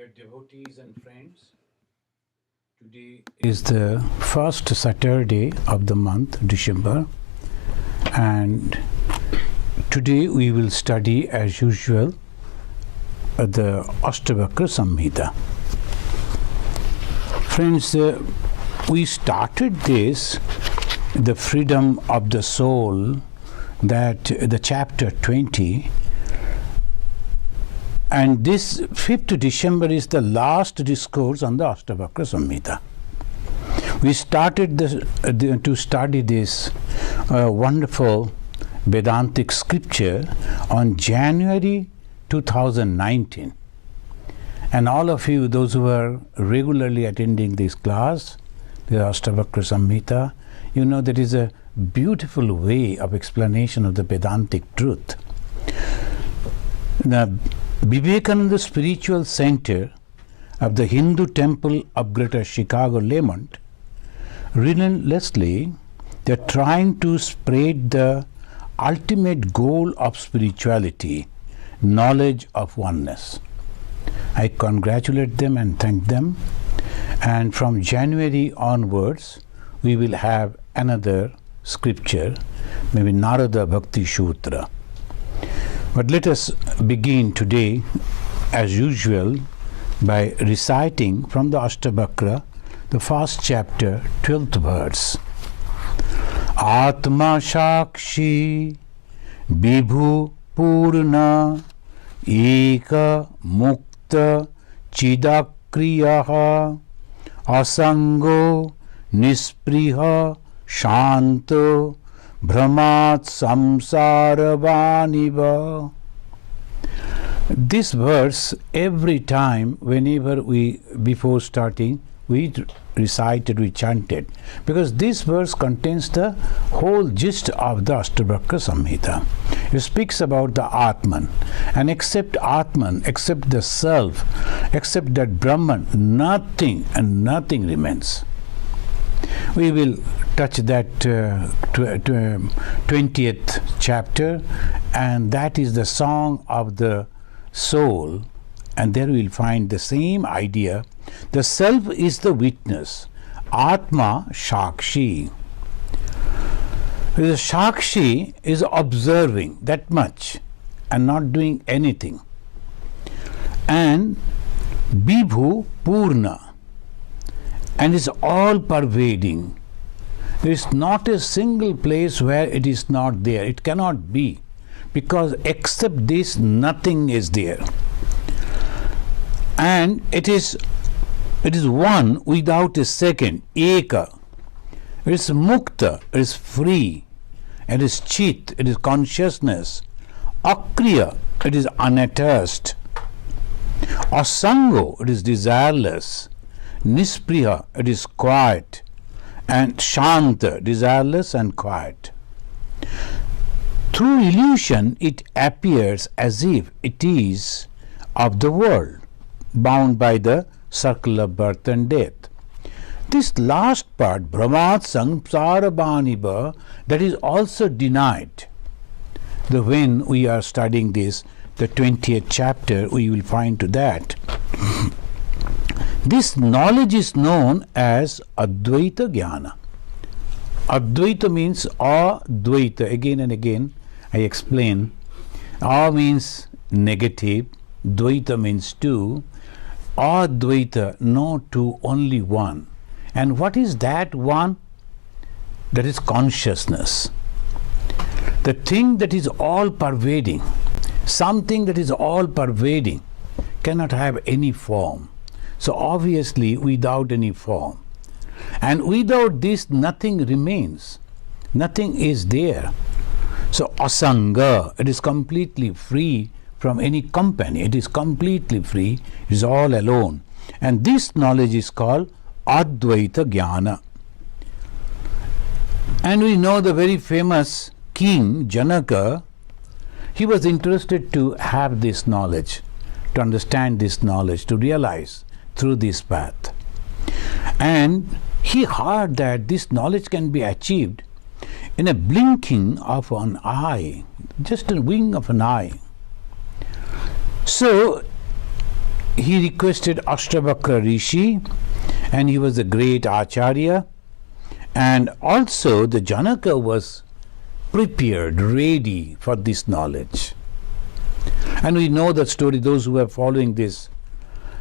Dear devotees and friends, today is the first Saturday of the month, December, and today we will study as usual the Astavakra Samhita. Friends, we started this, the freedom of the soul, that the chapter 20, and this 5th December is the last discourse on the Astavakra Samhita. We started to study this wonderful Vedantic scripture on January 2019. And all of you, those who are regularly attending this class, the Astavakra Samhita, you know that is a beautiful way of explanation of the Vedantic truth. The Vivekananda Spiritual Center of the Hindu Temple of Greater Chicago, Lemont, relentlessly they are trying to spread the ultimate goal of spirituality, knowledge of oneness. I congratulate them and thank them, and from January onwards we will have another scripture, maybe Narada Bhakti Sutra. But let us begin today, as usual, by reciting from the Astavakra, the first chapter, 12th verse. Atma Shakshi Vibhu Purna Eka Mukta Chidakriyaha Asango Nispriha Shanto Brahmat Samsaravaniva. This verse, every time, whenever before starting, we recited, we chanted, because this verse contains the whole gist of the Astavakra Samhita. It speaks about the Atman, and except Atman, except the Self, except that Brahman, nothing and nothing remains. We will touch that 20th chapter, and that is the song of the soul, and there we will find the same idea. The self is the witness, Atma Shakshi. The Shakshi is observing that much and not doing anything. And Vibhu Purna, and is all pervading. There is not a single place where it is not there. It cannot be, because except this, nothing is there. And it is one without a second, Eka. It is Mukta, it is free. It is Chit, it is consciousness. Akriya, it is unattached. Asango, it is desireless. Nispriha, it is quiet. And Shanta, desireless and quiet. Through illusion, it appears as if it is of the world, bound by the circle of birth and death. This last part, Brahmat Samsaravaniva, that is also denied. When we are studying this, the 20th chapter, we will find to that. This knowledge is known as Advaita Jnana. Advaita means Advaita. Again and again I explain. A means negative, Dvaita means two. Advaita, no two, only one. And what is that one? That is consciousness. The thing that is all pervading, something that is all pervading, cannot have any form. So obviously without any form. And without this, nothing remains. Nothing is there. So asanga, it is completely free from any company. It is completely free. It is all alone. And this knowledge is called Advaita Jnana. And we know the very famous king Janaka, he was interested to have this knowledge, to understand this knowledge, to realize through this path. And he heard that this knowledge can be achieved in a blinking of an eye, just a wing of an eye. So he requested Astavakra Rishi, and he was a great Acharya, and also the Janaka was prepared, ready for this knowledge. And we know that story, those who are following this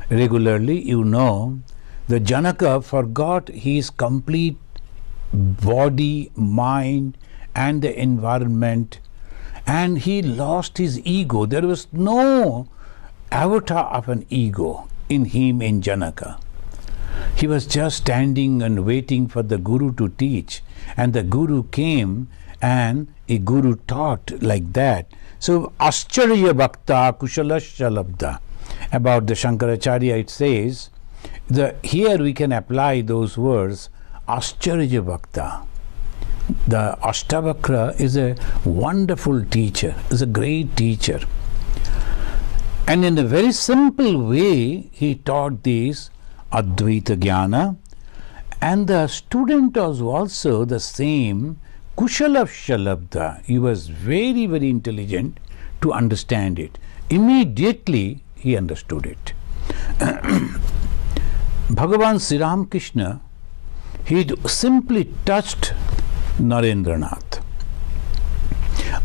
regularly, you know, the Janaka forgot his complete body, mind, and the environment, and he lost his ego. There was no avatar of an ego in him, in Janaka. He was just standing and waiting for the Guru to teach, and the Guru came and a Guru taught like that. So Ascharya Bhakta Kushalasya Labda. About the Shankaracharya it says, here we can apply those words, Ascharya Bhakta. The Astavakra is a wonderful teacher, is a great teacher. And in a very simple way, he taught this Advaita Jnana, and the student was also the same, Kushalasya Labda. He was very, very intelligent to understand it. Immediately he understood it. Bhagavan Sri Ramakrishna, he simply touched Narendranath.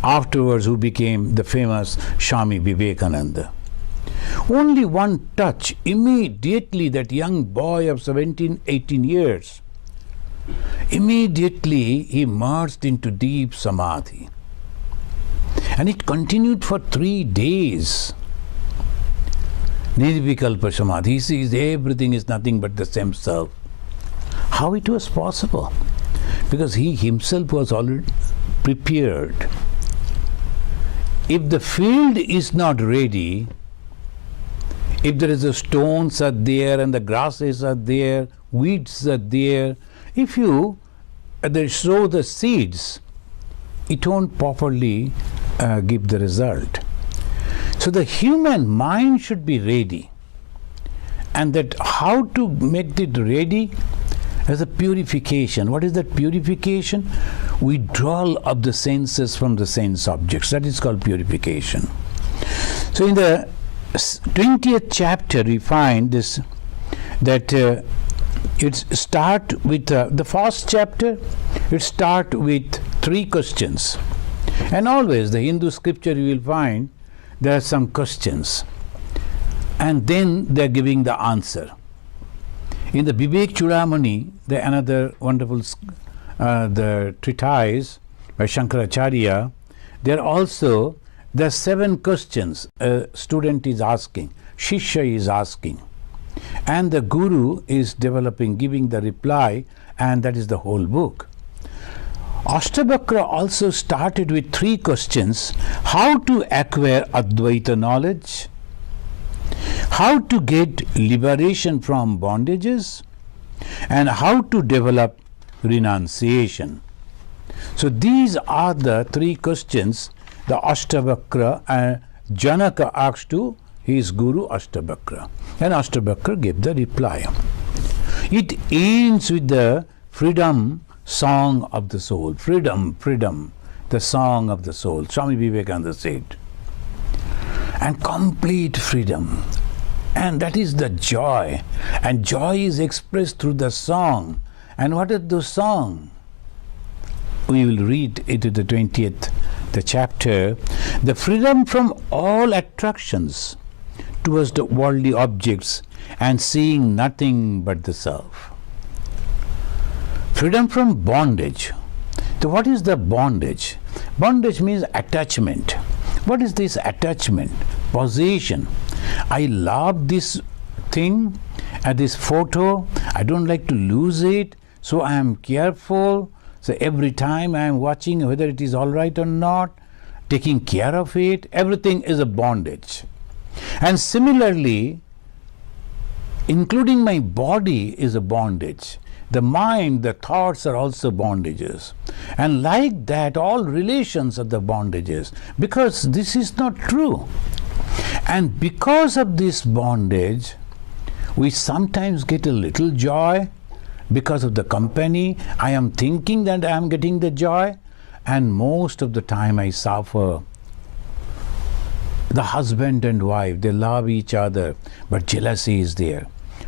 Afterwards, who became the famous Swami Vivekananda. Only one touch, immediately that young boy of 17, 18 years, immediately he merged into deep samadhi. And it continued for 3 days. Nirvikalpa samadhi. He sees everything is nothing but the same self. How it was possible? Because he himself was already prepared. If the field is not ready, if there is a stones are there and the grasses are there, weeds are there, if you sow the seeds, it won't properly give the result. So the human mind should be ready. And that how to make it ready? As a purification. What is that purification? Withdrawal of the senses from the sense objects. That is called purification. So in the 20th chapter we find this, that it start with the first chapter, it start with 3 questions. And always the Hindu scripture you will find there are some questions, and then they are giving the answer. In the Vivek Chudamani, the another wonderful the treatise by Shankaracharya, there also the 7 questions a student is asking, Shishya is asking, and the Guru is developing, giving the reply, and that is the whole book. Astavakra also started with 3 questions: how to acquire Advaita knowledge, how to get liberation from bondages, and how to develop renunciation. So these are the 3 questions the Astavakra and Janaka asked to his Guru Astavakra, and Astavakra gave the reply. It ends with the freedom song of the soul. Freedom, freedom, the song of the soul. Swami Vivekananda said. And complete freedom. And that is the joy. And joy is expressed through the song. And what is the song? We will read it in the 20th the chapter. The freedom from all attractions towards the worldly objects and seeing nothing but the self. Freedom from bondage. So what is the bondage? Bondage means attachment. What is this attachment? Possession. I love this thing, this photo. I don't like to lose it, so I am careful. So every time I am watching whether it is all right or not, taking care of it, everything is a bondage. And similarly, including my body is a bondage. The mind, the thoughts are also bondages. And like that, all relations are the bondages, because this is not true. And because of this bondage, we sometimes get a little joy because of the company. I am thinking that I am getting the joy, and most of the time I suffer The husband and wife, they love each other, but jealousy is there.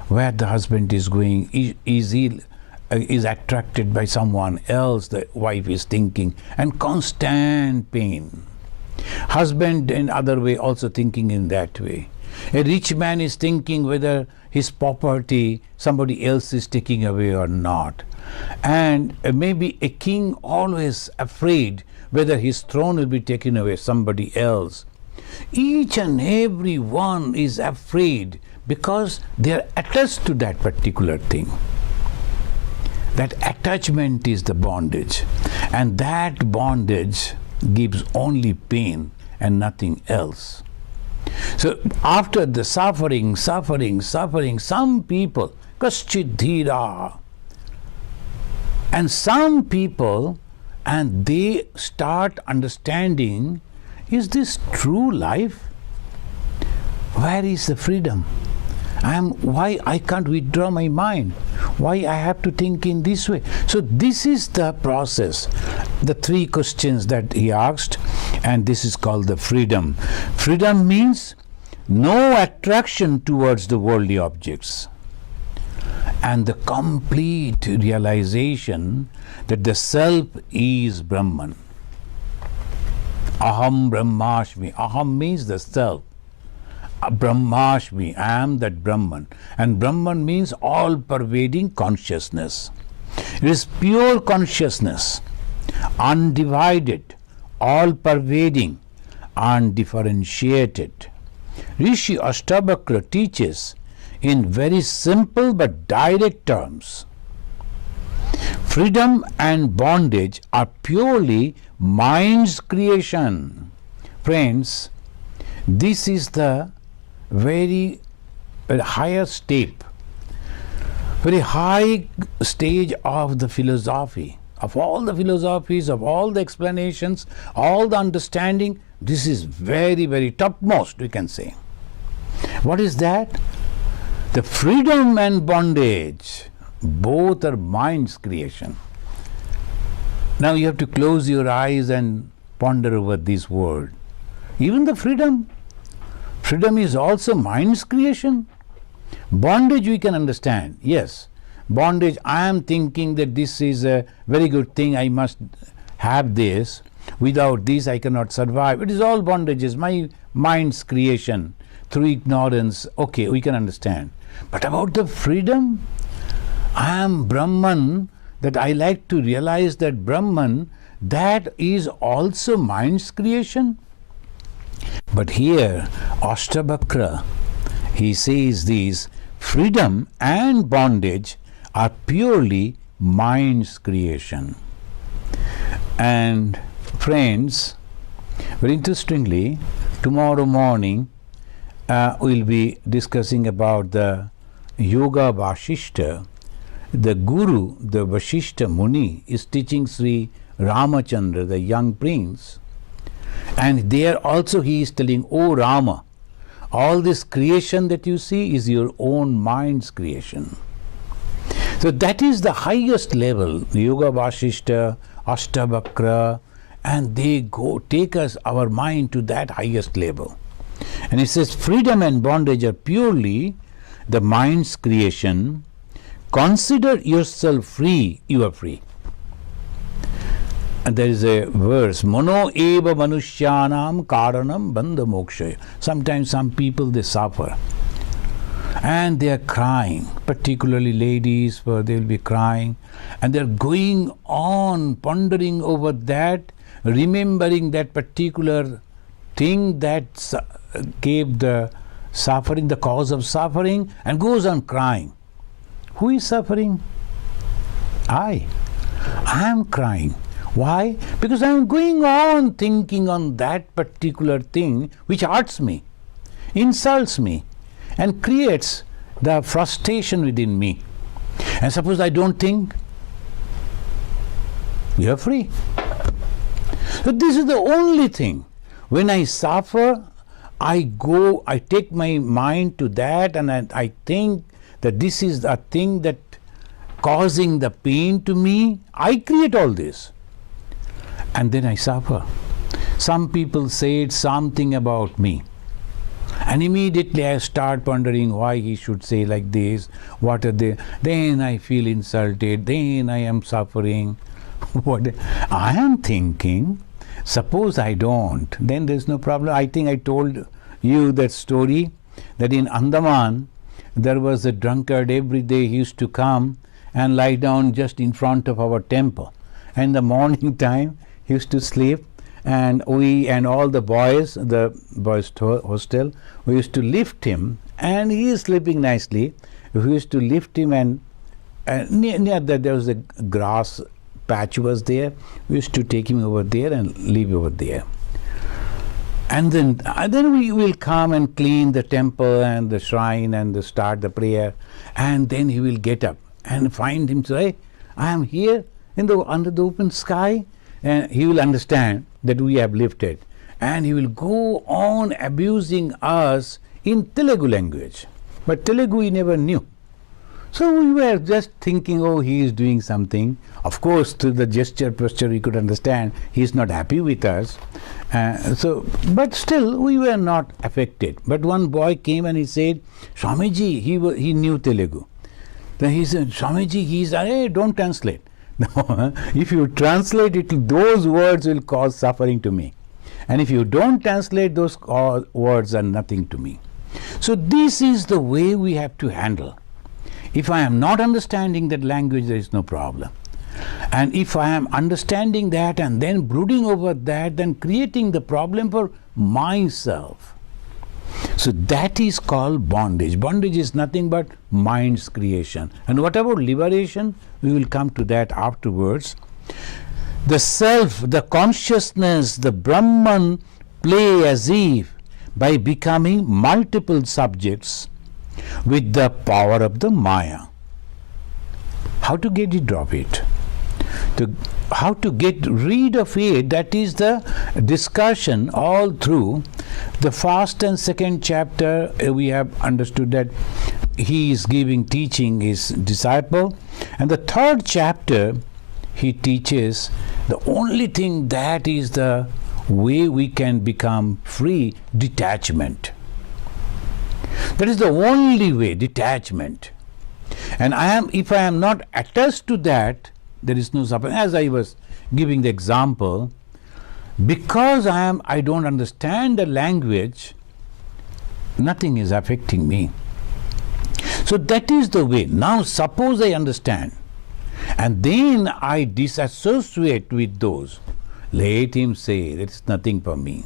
Where the husband is going, is attracted by someone else, the wife is thinking, and constant pain. Husband in other way also thinking in that way. A rich man is thinking whether his property somebody else is taking away or not. And maybe a king always afraid whether his throne will be taken away somebody else. Each and every one is afraid because they are attached to that particular thing. That attachment is the bondage, and that bondage gives only pain and nothing else. So after the suffering, some people, kaschid dhira, and some people, and they start understanding, is this true life? Where is the freedom? Why I can't withdraw my mind? Why I have to think in this way? So this is the process, the three questions that he asked, and this is called the freedom. Freedom means no attraction towards the worldly objects, and the complete realization that the self is Brahman. Aham Brahmasmi. Aham means the self. Brahmasmi, I am that Brahman. And Brahman means all-pervading consciousness. It is pure consciousness, undivided, all-pervading, undifferentiated. Rishi Astavakra teaches in very simple but direct terms. Freedom and bondage are purely mind's creation. Friends, this is the very higher step, very high stage of the philosophy. Of all the philosophies, of all the explanations, all the understanding, this is very, very topmost, we can say. What is that? The freedom and bondage, both are mind's creation. Now you have to close your eyes and ponder over this word. Even the freedom is also mind's creation. Bondage we can understand. Yes, bondage, I am thinking that this is a very good thing, I must have this. Without this I cannot survive. It is all bondages, my mind's creation through ignorance. Okay, we can understand. But about the freedom, I am Brahman, that I like to realize that Brahman, that is also mind's creation. But here, Astavakra, he says these, freedom and bondage are purely mind's creation. And friends, very interestingly, tomorrow morning we'll be discussing about the Yoga Vashishta. The Guru, the Vashishta Muni, is teaching Sri Ramachandra, the young prince. And there also he is telling, O Rama, all this creation that you see is your own mind's creation. So that is the highest level, Yoga Vashishta, Astavakra, and they go take us, our mind, to that highest level. And it says freedom and bondage are purely the mind's creation. Consider yourself free, you are free. And there is a verse, Mano eva manushyanam karanam bandha mokshaya. Sometimes some people, they suffer and they are crying, particularly ladies, where they will be crying, and they are going on pondering over that, remembering that particular thing that gave the suffering, the cause of suffering, and goes on crying. Who is suffering? I am crying. Why? Because I am going on thinking on that particular thing which hurts me, insults me, and creates the frustration within me. And suppose I don't think, you are free. So this is the only thing. When I suffer, I take my mind to that, and I think that this is the thing that causing the pain to me. I create all this. And then I suffer. Some people said something about me. And immediately I start wondering why he should say like this, what are they? Then I feel insulted, then I am suffering. What I am thinking, suppose I don't, then there's no problem. I think I told you that story, that in Andaman, there was a drunkard every day. He used to come and lie down just in front of our temple. And in the morning time, he used to sleep, and we and all the boys hostel, we used to lift him, and he is sleeping nicely. We used to lift him, and near that there was a grass patch was there. We used to take him over there and leave over there. And then we will come and clean the temple and the shrine and start the prayer, and then he will get up and find himself, hey, I am here under the open sky, and he will understand that we have lifted, and he will go on abusing us in Telugu language. But Telugu he never knew. So we were just thinking, oh, he is doing something. Of course, through the gesture, we could understand he is not happy with us. But still, we were not affected. But one boy came and he said, Swamiji, he knew Telugu. Then he said, Swamiji, hey, don't translate. No, if you translate it, those words will cause suffering to me. And if you don't translate, those words are nothing to me. So this is the way we have to handle. If I am not understanding that language, there is no problem. And if I am understanding that and then brooding over that, then creating the problem for myself. So that is called bondage. Bondage is nothing but mind's creation. And what about liberation? We will come to that afterwards. The self, the consciousness, the Brahman play as if by becoming multiple subjects with the power of the Maya. How to get it, drop it? How to get rid of it, that is the discussion all through the first and second chapter. We have understood that he is teaching his disciple, and the third chapter he teaches the only thing that is the way we can become free, detachment. That is the only way, detachment. And if I am not attached to that, there is no suffering. As I was giving the example, because I don't understand the language, nothing is affecting me. So that is the way. Now suppose I understand, and then I disassociate with those. Let him say, that is nothing for me.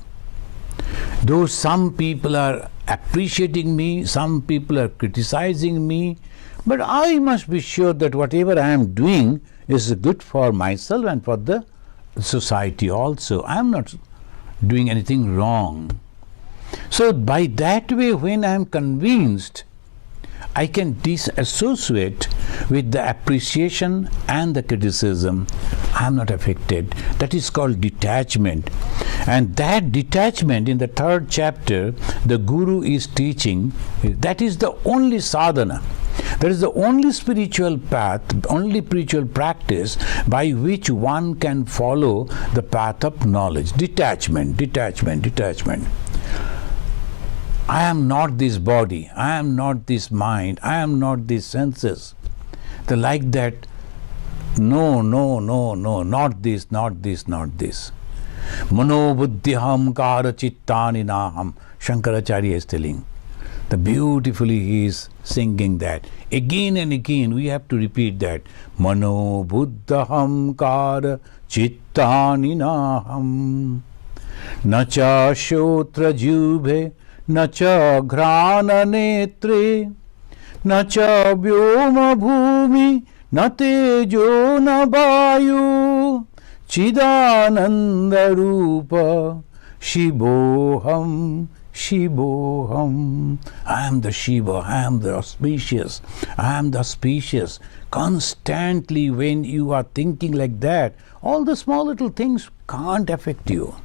Though some people are appreciating me, some people are criticizing me, but I must be sure that whatever I am doing is good for myself and for the society also. I am not doing anything wrong. So by that way, when I am convinced, I can disassociate with the appreciation and the criticism. I am not affected. That is called detachment. And that detachment in the third chapter, the Guru is teaching, that is the only sadhana. That is the only spiritual path, only spiritual practice by which one can follow the path of knowledge. Detachment, detachment, detachment. I am not this body, I am not this mind, I am not these senses. Like that, no, not this, not this, not this. Mano buddhyaham kara chittani naham. Shankaracharya is telling. The beautifully he is singing that. Again and again we have to repeat that. Mano buddhaham kara chittani naham. Nacha shotra jubhe nacha ghrana netre nacha vyoma bhumi na tejo na vayu chidananda rupa shivoham shivoham. I am the Shiva, I am the auspicious, I am the auspicious. Constantly when you are thinking like that, all the small little things can't affect you.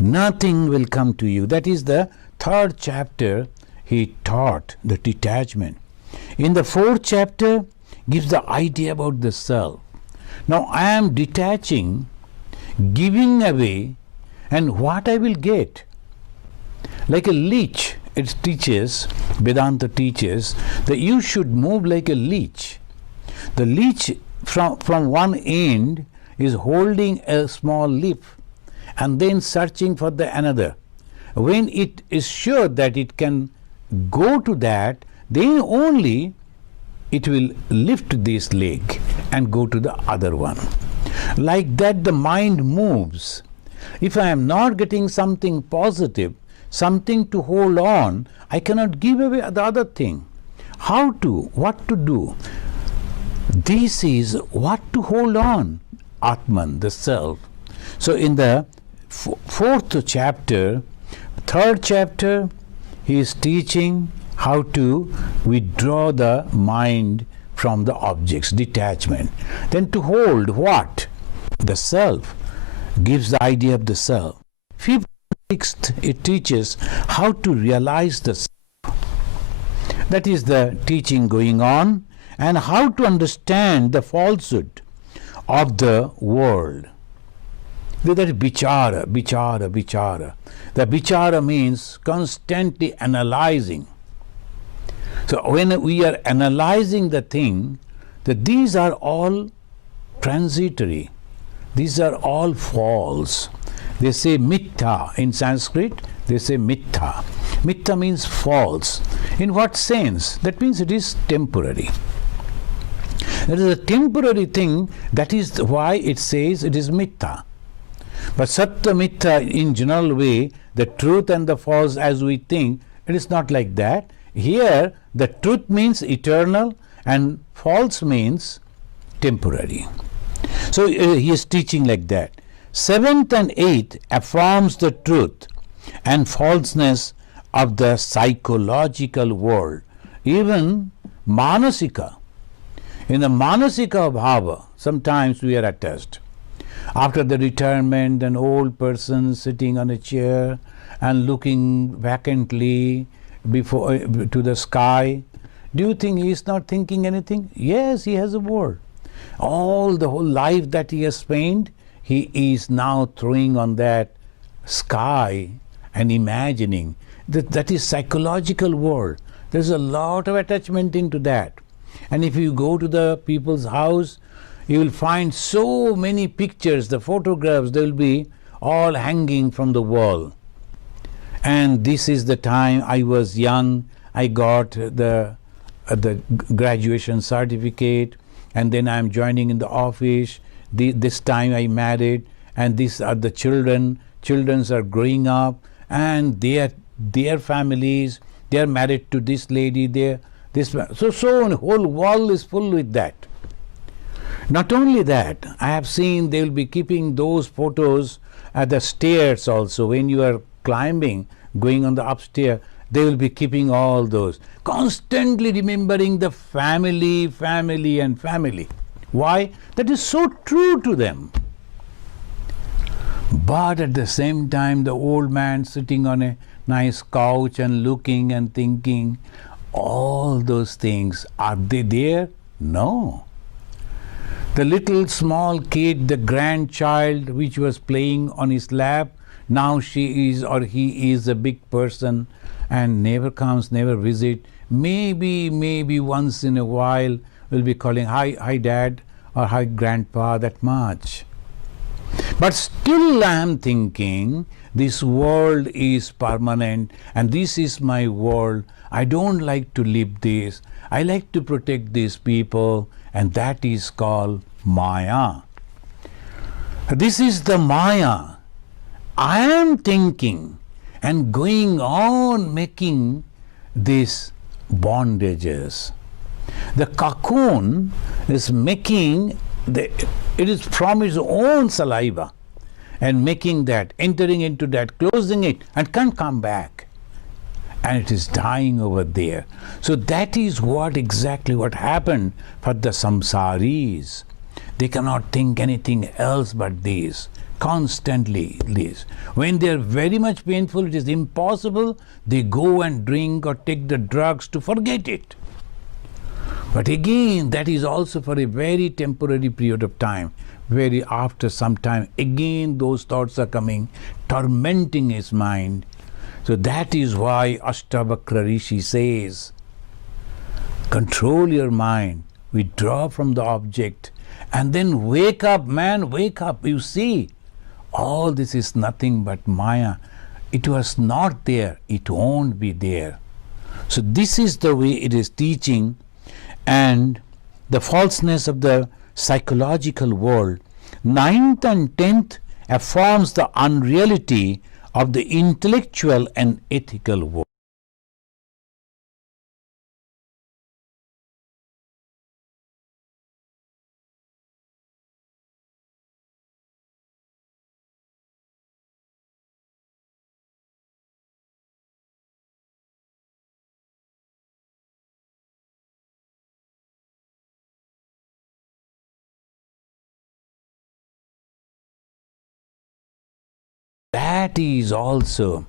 Nothing will come to you. That is the third chapter he taught, the detachment. In the fourth chapter gives the idea about the self. Now I am detaching, giving away, and what I will get? Like a leech, it teaches, Vedanta teaches, that you should move like a leech. The leech from one end is holding a small leaf and then searching for the another. When it is sure that it can go to that, then only it will lift this leg and go to the other one. Like that the mind moves. If I am not getting something positive, something to hold on, I cannot give away the other thing. How to? What to do? This is what to hold on. Atman, the self. So in the fourth chapter, third chapter, he is teaching how to withdraw the mind from the objects, detachment. Then to hold what? The self. Gives the idea of the self. Fifth, sixth, it teaches how to realize the self. That is the teaching going on, and how to understand the falsehood of the world. That is vichara, vichara, vichara. The vichara means constantly analyzing. So when we are analyzing the thing, that these are all transitory. These are all false. They say mithya in Sanskrit, they say mithya. Mithya means false. In what sense? That means it is temporary. It is a temporary thing, that is why it says it is mithya. But satya mithya in general way, the truth and the false as we think, it is not like that. Here the truth means eternal and false means temporary. So he is teaching like that. Seventh and eighth affirms the truth and falseness of the psychological world. Even manasika. In the manasika bhava, sometimes we are attached. After the retirement, an old person sitting on a chair and looking vacantly before to the sky. Do you think he is not thinking anything? Yes, he has a world. All the whole life that he has spent, he is now throwing on that sky and imagining. That is psychological world. There's a lot of attachment into that. And if you go to the people's house, you will find so many pictures, the photographs, they will be all hanging from the wall. And this is the time I was young, I got the graduation certificate, and then I am joining in the office. This time I married, and these are the children. Children are growing up, and their families, they are married to this lady, so the whole wall is full with that. Not only that, I have seen they will be keeping those photos at the stairs also. When you are climbing, going on the upstairs, they will be keeping all those. Constantly remembering the family, family and family. Why? That is so true to them. But at the same time, the old man sitting on a nice couch and looking and thinking, all those things, are they there? No. The little small kid, the grandchild which was playing on his lap, now she is or he is a big person and never comes, never visit. Maybe once in a while will be calling, hi dad or hi grandpa, that much. But still I am thinking, this world is permanent and this is my world. I don't like to live this. I like to protect these people, and that is called Maya. This is the Maya. I am thinking and going on making these bondages. The cocoon is making, it is from its own saliva and making that, entering into that, closing it and can't come back. And it is dying over there. So that is exactly what happened for the samsaris. They cannot think anything else but this. Constantly this. When they are very much painful, it is impossible. They go and drink or take the drugs to forget it. But again, that is also for a very temporary period of time. Very after some time, again those thoughts are coming, tormenting his mind. So that is why Astavakra Rishi says, control your mind, withdraw from the object, and then wake up, man, wake up. You see, all this is nothing but Maya. It was not there, it won't be there. So this is the way it is teaching, and the falseness of the psychological world. 9th and 10th affirms the unreality of the intellectual and ethical world. That is also,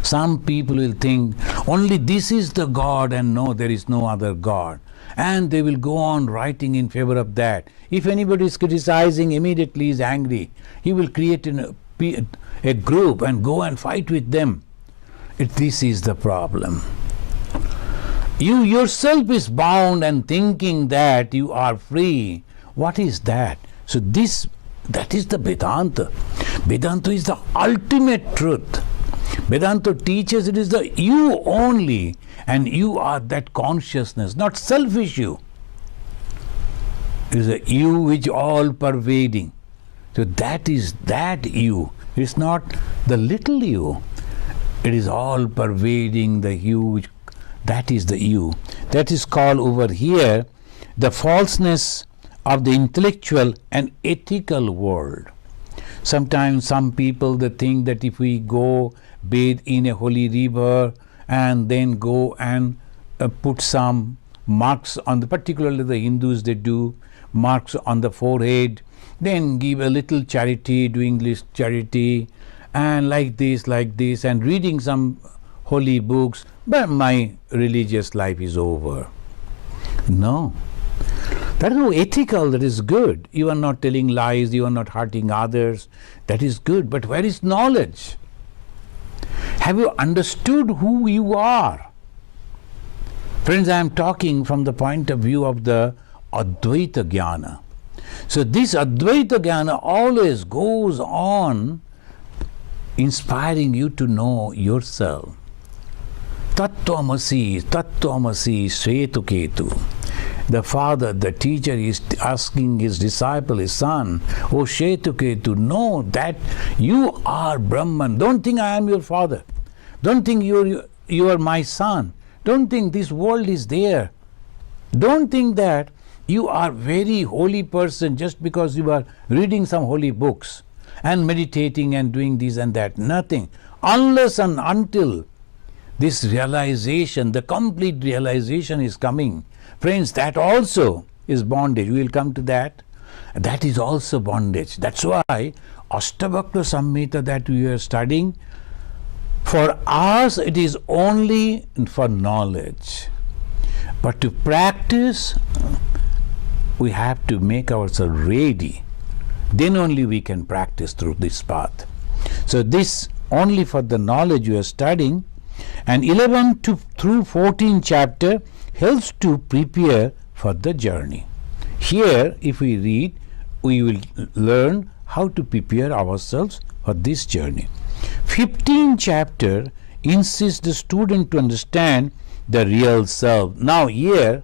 some people will think only this is the God and no, there is no other God. And they will go on writing in favor of that. If anybody is criticizing, immediately is angry. He will create a group and go and fight with them. This is the problem. You yourself is bound and thinking that you are free. What is that? So that is the Vedanta. Vedanta is the ultimate truth. Vedanta teaches it is the you only, and you are that consciousness, not selfish you. It is a you which all pervading. So that is that you. It's not the little you. It is all pervading the you, which that is the you. That is called over here the falseness of the intellectual and ethical world. Sometimes some people they think that if we go bathe in a holy river and then go and put some marks on the, particularly the Hindus, they do marks on the forehead, then give a little charity, doing this charity, and like this, and reading some holy books, but my religious life is over. No. That is no ethical, that is good. You are not telling lies, you are not hurting others, that is good. But where is knowledge? Have you understood who you are? Friends, I am talking from the point of view of the Advaita Jnana. So this Advaita Jnana always goes on inspiring you to know yourself. Tattvamasi, Tattvamasi, Svetuketu. The father, the teacher is asking his disciple, his son, O Shetuketu, know that you are Brahman. Don't think I am your father. Don't think you are my son. Don't think this world is there. Don't think that you are very holy person just because you are reading some holy books and meditating and doing this and that. Nothing. Unless and until this realization, the complete realization is coming. Friends, that also is bondage. We will come to that. That is also bondage. That's why Astavakra Samhita that we are studying, for us it is only for knowledge. But to practice, we have to make ourselves ready. Then only we can practice through this path. So this only for the knowledge you are studying. And 11 through 14 chapter helps to prepare for the journey. Here, if we read, we will learn how to prepare ourselves for this journey. 15th chapter insists the student to understand the real self. Now here,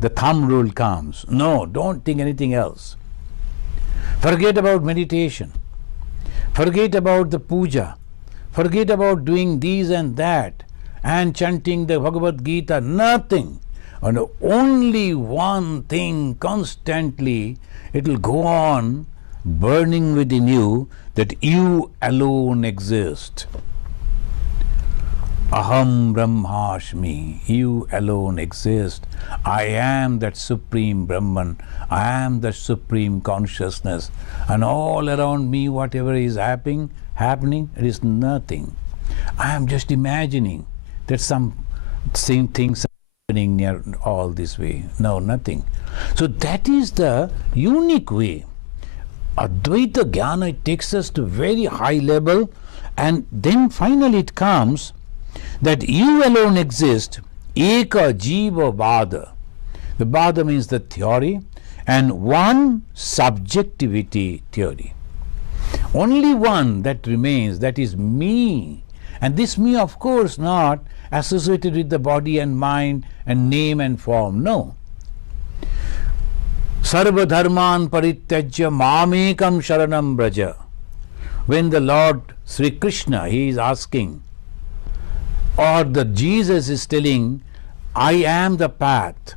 the thumb rule comes. No, don't think anything else. Forget about meditation. Forget about the puja. Forget about doing these and that and chanting the Bhagavad Gita, nothing. And only one thing constantly, it will go on burning within you, that you alone exist. Aham Brahmasmi, you alone exist. I am that supreme Brahman. I am the supreme consciousness. And all around me, whatever is happening, it is nothing. I am just imagining that some same things are happening near all this way. No, nothing. So that is the unique way. Advaita Jnana, it takes us to very high level, And then finally it comes that you alone exist, eka jiva vada. The vada means the theory, and one subjectivity theory. Only one that remains, that is me. And this me, of course, not associated with the body and mind and name and form. No. Sarva dharman parityajya mamekam sharanam braja. When the Lord Sri Krishna, he is asking, or the Jesus is telling, I am the path.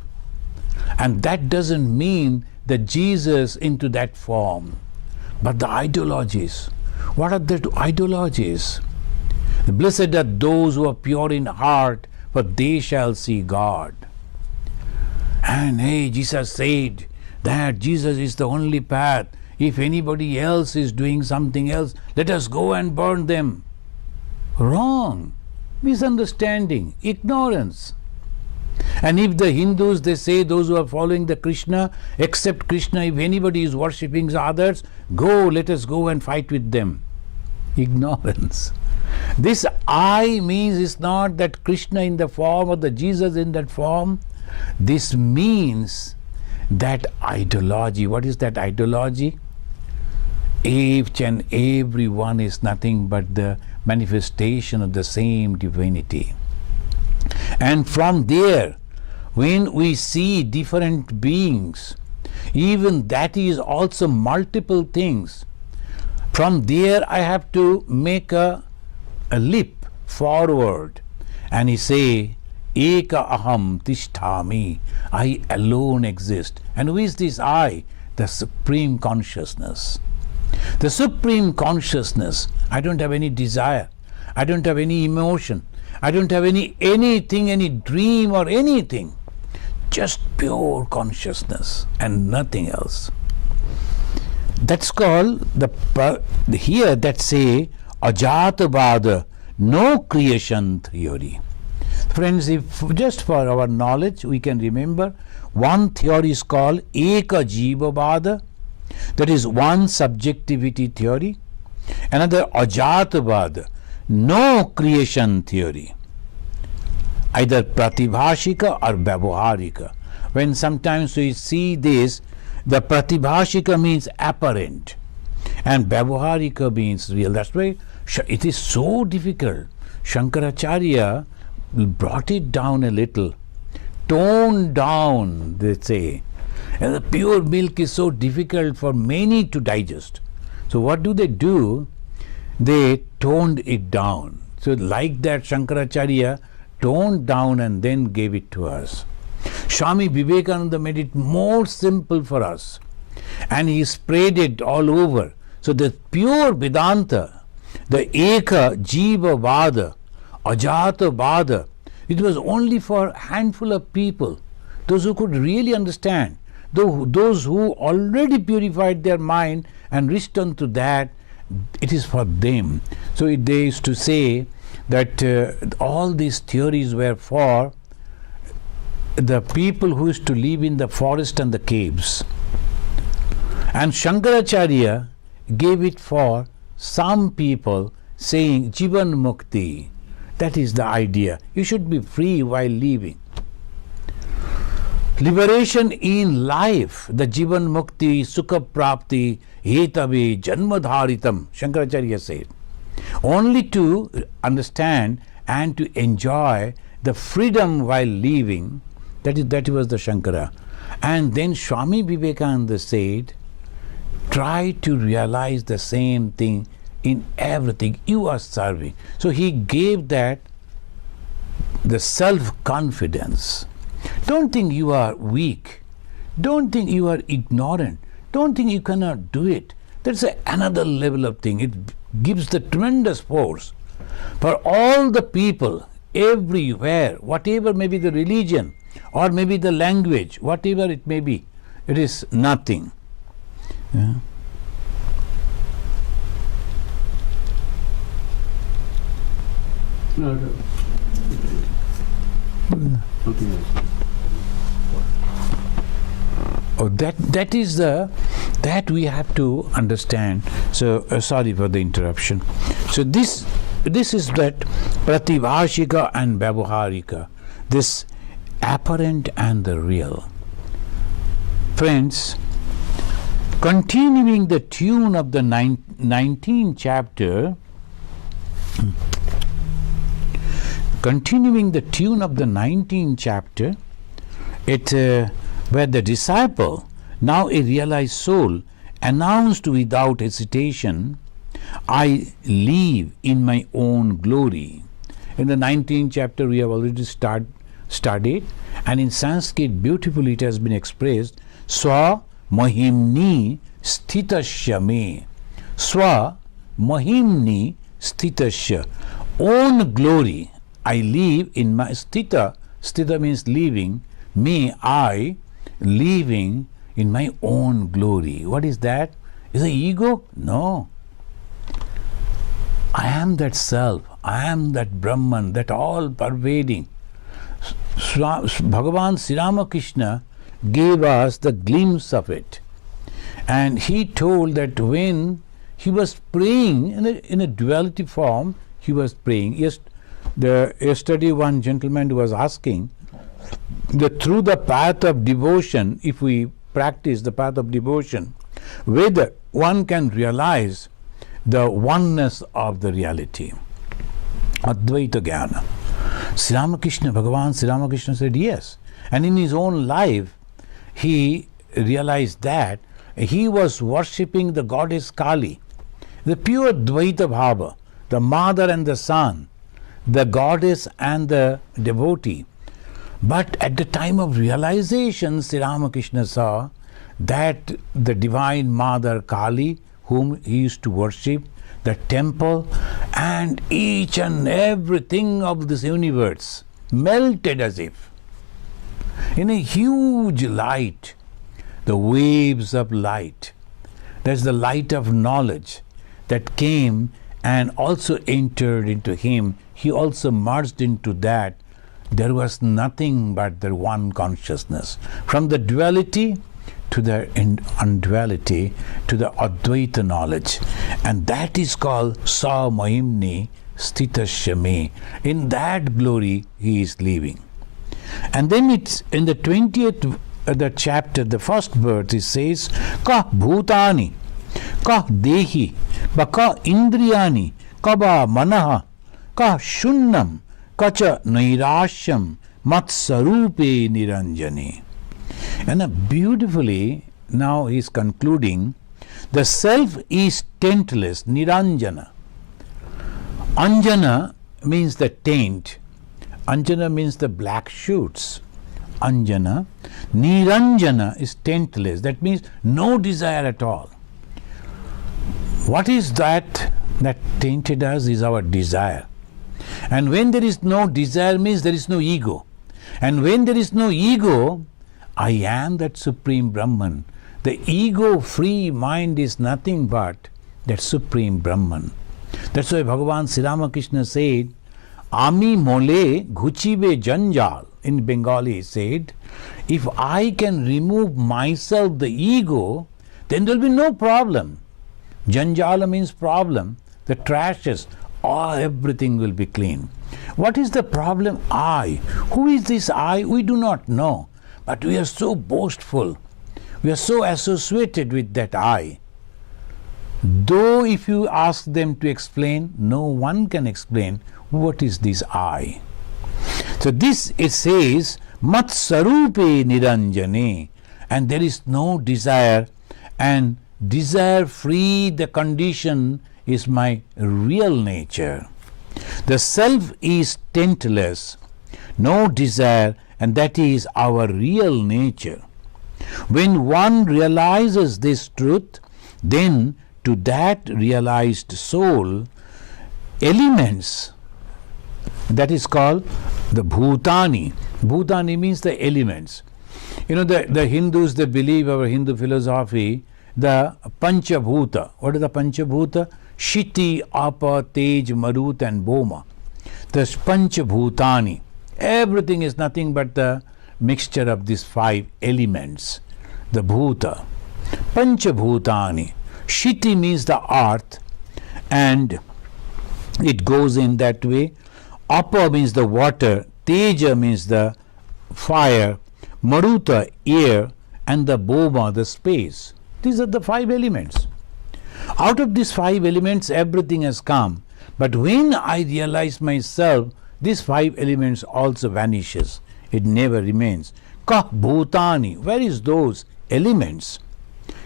And that doesn't mean that Jesus into that form, but the ideologies. What are the ideologies? Blessed are those who are pure in heart, for they shall see God. And hey, Jesus said that Jesus is the only path. If anybody else is doing something else, let us go and burn them. Wrong. Misunderstanding, ignorance. And if the Hindus, they say those who are following the Krishna, accept Krishna, if anybody is worshipping others, go, let us go and fight with them. Ignorance. This I means is not that Krishna in the form or the Jesus in that form. This means that ideology. What is that ideology? Each and every one is nothing but the manifestation of the same divinity. And from there, when we see different beings, even that is also multiple things. From there I have to make a leap forward, and he say, Eka aham tishtami, I alone exist. And who is this I? The Supreme Consciousness. The Supreme Consciousness. I don't have any desire. I don't have any emotion. I don't have anything, any dream or anything. Just pure consciousness and nothing else. That's called here that say Ajatavada, no creation theory. Friends, if just for our knowledge we can remember, one theory is called Eka Jiva Vada, that is one subjectivity theory. Another Ajatavada, no creation theory, either pratibhashika or vyavaharika. When sometimes we see this, the pratibhashika means apparent and vyavaharika means real. That's why it is so difficult. Shankaracharya brought it down a little, toned down, they say. And the pure milk is so difficult for many to digest. So what do? They toned it down. So like that, Shankaracharya toned down and then gave it to us. Swami Vivekananda made it more simple for us, and he spread it all over. So the pure Vedanta, the Eka Jiva Vada, Ajata Vada, it was only for a handful of people, those who could really understand, those who already purified their mind and reached on to that. It is for them. So they used to say that all these theories were for the people who used to live in the forest and the caves. And Shankaracharya gave it for some people, saying Jivan Mukti. That is the idea. You should be free while living. Liberation in life, the Jivan Mukti, Sukha Prapti, Hetavi, Janmadharitam, Shankaracharya said. Only to understand and to enjoy the freedom while living, that was the Shankara. And then Swami Vivekananda said, try to realize the same thing in everything you are serving. So he gave that the self-confidence. Don't think you are weak. Don't think you are ignorant. Don't think you cannot do it. That's another level of thing. It gives the tremendous force for all the people everywhere, whatever may be the religion or maybe the language, whatever it may be. It is nothing. Yeah. No. Oh, that is the That we have to understand. So sorry for the interruption. So this is that pratibhashika and vyavaharika, this apparent and the real. Friends, continuing the tune of the 19th chapter, where the disciple, now a realized soul, announced without hesitation, I live in my own glory. In the 19th chapter we have already studied, and in Sanskrit beautifully it has been expressed, Swa Mahimni Sthitasya Me. Swa Mahimni Sthitasya. Own glory. I live in my Sthita. Sthita means living. Me, I, living in my own glory. What is that? Is it ego? No. I am that self. I am that Brahman, that all pervading. Bhagavan Sri Ramakrishna gave us the glimpse of it. And he told that when he was praying in a duality form, he was praying. Yesterday one gentleman was asking that through the path of devotion, if we practice the path of devotion, whether one can realize the oneness of the reality. Advaita Jnana. Bhagavan Sri Ramakrishna said yes. And in his own life, he realized that he was worshipping the goddess Kali, the pure Dvaita Bhava, the mother and the son, the goddess and the devotee. But at the time of realization, Sri Ramakrishna saw that the divine mother Kali, whom he used to worship, the temple, and each and everything of this universe melted as if in a huge light, the waves of light. That's the light of knowledge that came and also entered into him. He also merged into that. There was nothing but the one consciousness. From the duality to the unduality to the Advaita knowledge. And that is called Sa Mahimni Sthitasya Me. In that glory he is living. And then it's in the 20th the chapter, the first verse, it says, Ka bhutani, ka dehi, ba ka indriyani, ka ba manaha, ka shunnam, ka cha nairashyam, matsarupe niranjane. And beautifully, now he is concluding, the self is taintless, niranjana. Anjana means the taint. Anjana means the black shoots. Anjana. Niranjana is taintless. That means no desire at all. What is that tainted us is our desire. And when there is no desire means there is no ego. And when there is no ego, I am that Supreme Brahman. The ego-free mind is nothing but that Supreme Brahman. That's why Bhagavan Sri Ramakrishna said, Ami mole ghuchibe janjal. In Bengali he said, if I can remove myself, the ego, then there will be no problem. Janjala means problem. The trashes, everything will be clean. What is the problem? I. Who is this I? We do not know. But we are so boastful. We are so associated with that I. Though if you ask them to explain, no one can explain what is this I. So this it says, Mat Sarupe Niranjane, and there is no desire, and desire free the condition is my real nature. The self is taintless, no desire, and that is our real nature. When one realizes this truth, then to that realized soul, elements, that is called the bhutani. Bhutani means the elements. You know, the Hindus, they believe, our Hindu philosophy, the Panchabhuta. What is the Panchabhuta? Shiti, Apa, Tej, Marut and Boma. The Panchabhutani. Everything is nothing but the mixture of these 5 elements. The Bhuta. Panchabhutani. Shiti means the earth, and it goes in that way. Apa means the water, Teja means the fire, Maruta air, and the Bhoma the space. These are the 5 elements. Out of these 5 elements everything has come, but when I realize myself, these 5 elements also vanishes. It never remains. Ka bhutani, where is those elements?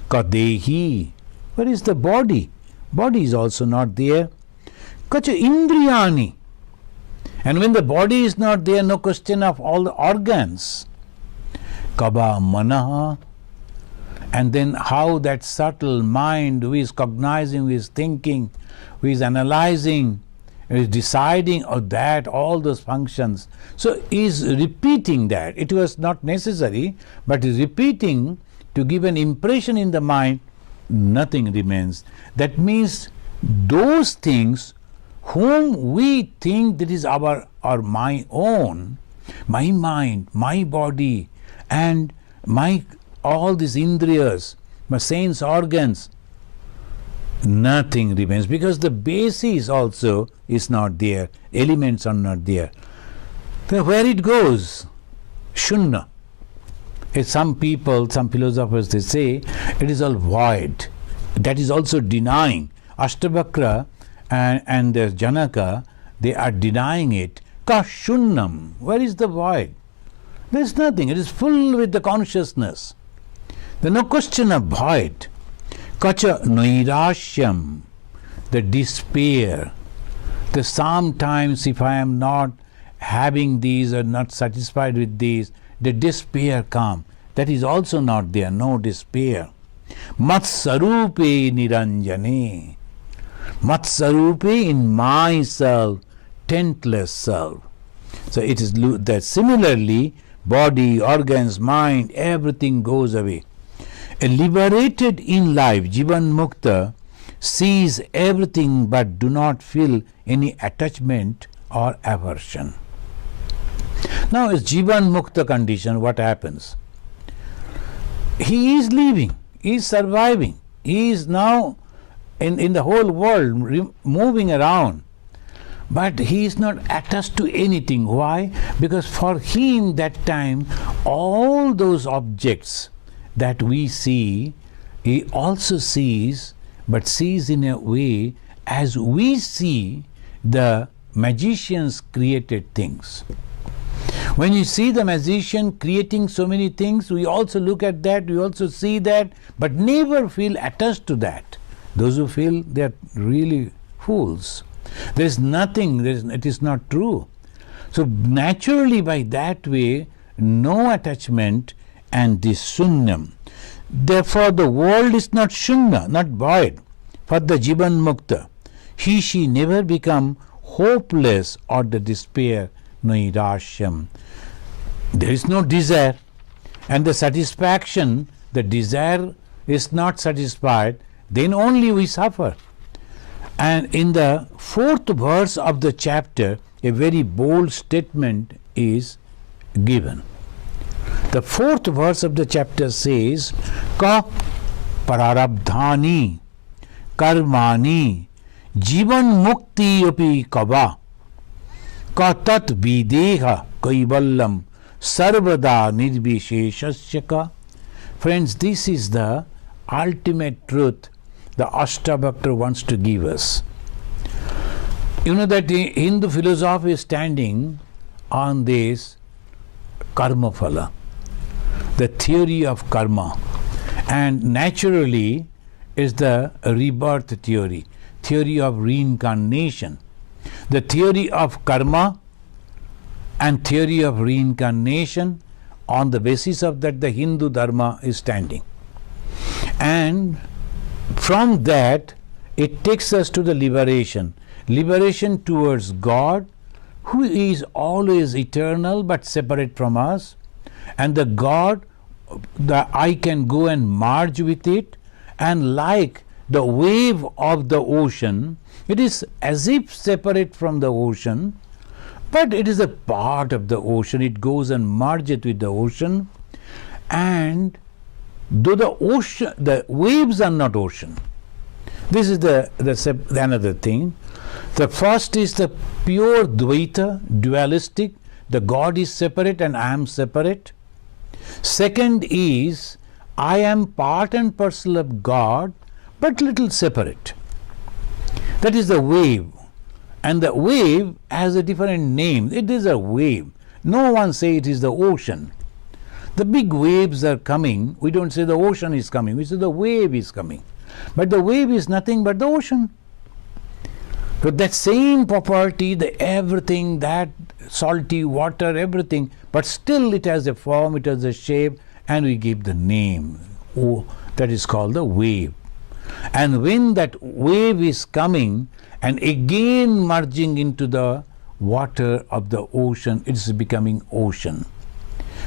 Ka dehi, where is the body? Body is also not there. Kacha indriyani, and when the body is not there, no question of all the organs. Kaba manaha, and then how that subtle mind who is cognizing, who is thinking, who is analyzing, who is deciding of that, all those functions. So is repeating that. It was not necessary, but is repeating to give an impression in the mind, nothing remains. That means those things whom we think that is our or my own, my mind, my body, and my all these indriyas, my sense organs, nothing remains, because the basis also is not there, elements are not there. Then where it goes? Shunya. Some people, some philosophers, they say it is all void. That is also denying. Astavakra and the Janaka, they are denying it. Ka shunyam, where is the void? There is nothing, it is full with the consciousness. There is no question of void. Kacha nairashyam, the despair. The sometimes if I am not having these or not satisfied with these, the despair come. That is also not there, no despair. Matsarupe niranjane. Matsarupe, in myself, tentless self. So it is that similarly, body, organs, mind, everything goes away. A liberated in life, Jivan Mukta, sees everything but do not feel any attachment or aversion. Now, as Jivan Mukta condition, what happens? He is living, he is surviving, he is now in the whole world moving around, but he is not attached to anything. Why? Because for him that time, all those objects that we see, he also sees, but sees in a way as we see the magician's created things. When you see the magician creating so many things, we also look at that, we also see that, but never feel attached to that. Those who feel, they are really fools. There is nothing, it is not true. So naturally by that way, no attachment and this shunyam. Therefore the world is not shunya, not void. For the Jivan Mukta, he, she never become hopeless or the despair, nairashyam. There is no desire, and the satisfaction, the desire is not satisfied, then only we suffer. And in the 4th verse of the chapter, a very bold statement is given. The 4th verse of the chapter says, Ka prarabdhani karmani jivan mukti api kava ka tat videha kaivallam sarvada nirvisheshasya ka. Friends, this is the ultimate truth the Astavakra wants to give us. You know that the Hindu philosophy is standing on this karma phala, the theory of karma, and naturally is the rebirth theory, theory of reincarnation. The theory of karma and theory of reincarnation, on the basis of that the Hindu Dharma is standing. And from that it takes us to the liberation towards God, who is always eternal but separate from us, and the God that I can go and merge with it, and like the wave of the ocean, it is as if separate from the ocean, but it is a part of the ocean. It goes and merges with the ocean, and though the ocean, the waves are not ocean. This is the another thing. The first is the pure Dvaita, dualistic. The God is separate and I am separate. Second is I am part and parcel of God, but little separate. That is the wave. And the wave has a different name. It is a wave. No one say it is the ocean. The big waves are coming. We don't say the ocean is coming. We say the wave is coming. But the wave is nothing but the ocean. But that same property, the everything, that salty water, everything, but still it has a form, it has a shape, and we give the name. Oh, that is called the wave. And when that wave is coming and again merging into the water of the ocean, it is becoming ocean.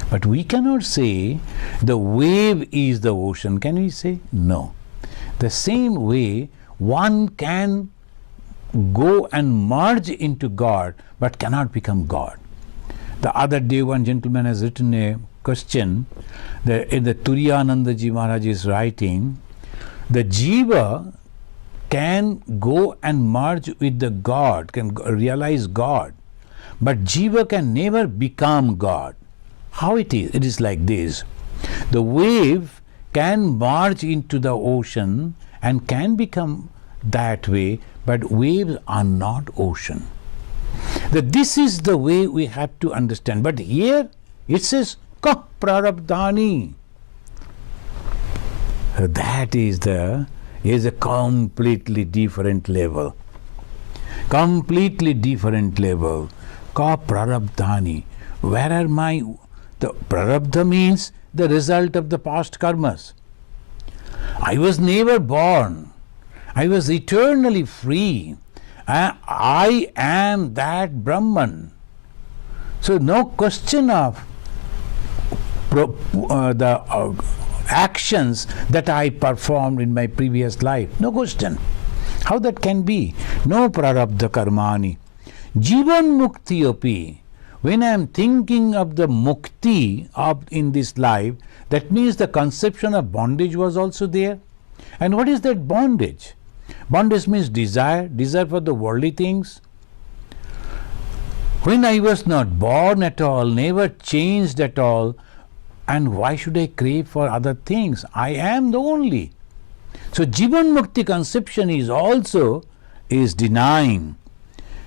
But we cannot say the wave is the ocean. Can we say? No. The same way one can go and merge into God but cannot become God. The other day one gentleman has written a question in the Turiyananda Ji Maharaj is writing, the Jiva can go and merge with the God, can realize God, but Jiva can never become God. How it is? It is like this. The wave can merge into the ocean and can become that way, but waves are not ocean. This is the way we have to understand. But here it says, Ka prarabdhani. That is a completely different level. Completely different level. Ka prarabdhani. Where are my... The prarabdha means the result of the past karmas. I was never born. I was eternally free. I am that Brahman. So no question of the actions that I performed in my previous life. No question. How that can be? No prarabdha karmani. Jivan mukti api. When I am thinking of the mukti in this life, that means the conception of bondage was also there. And what is that bondage? Bondage means desire for the worldly things. When I was not born at all, never changed at all, and why should I crave for other things? I am the only. So Jivan Mukti conception is also denying.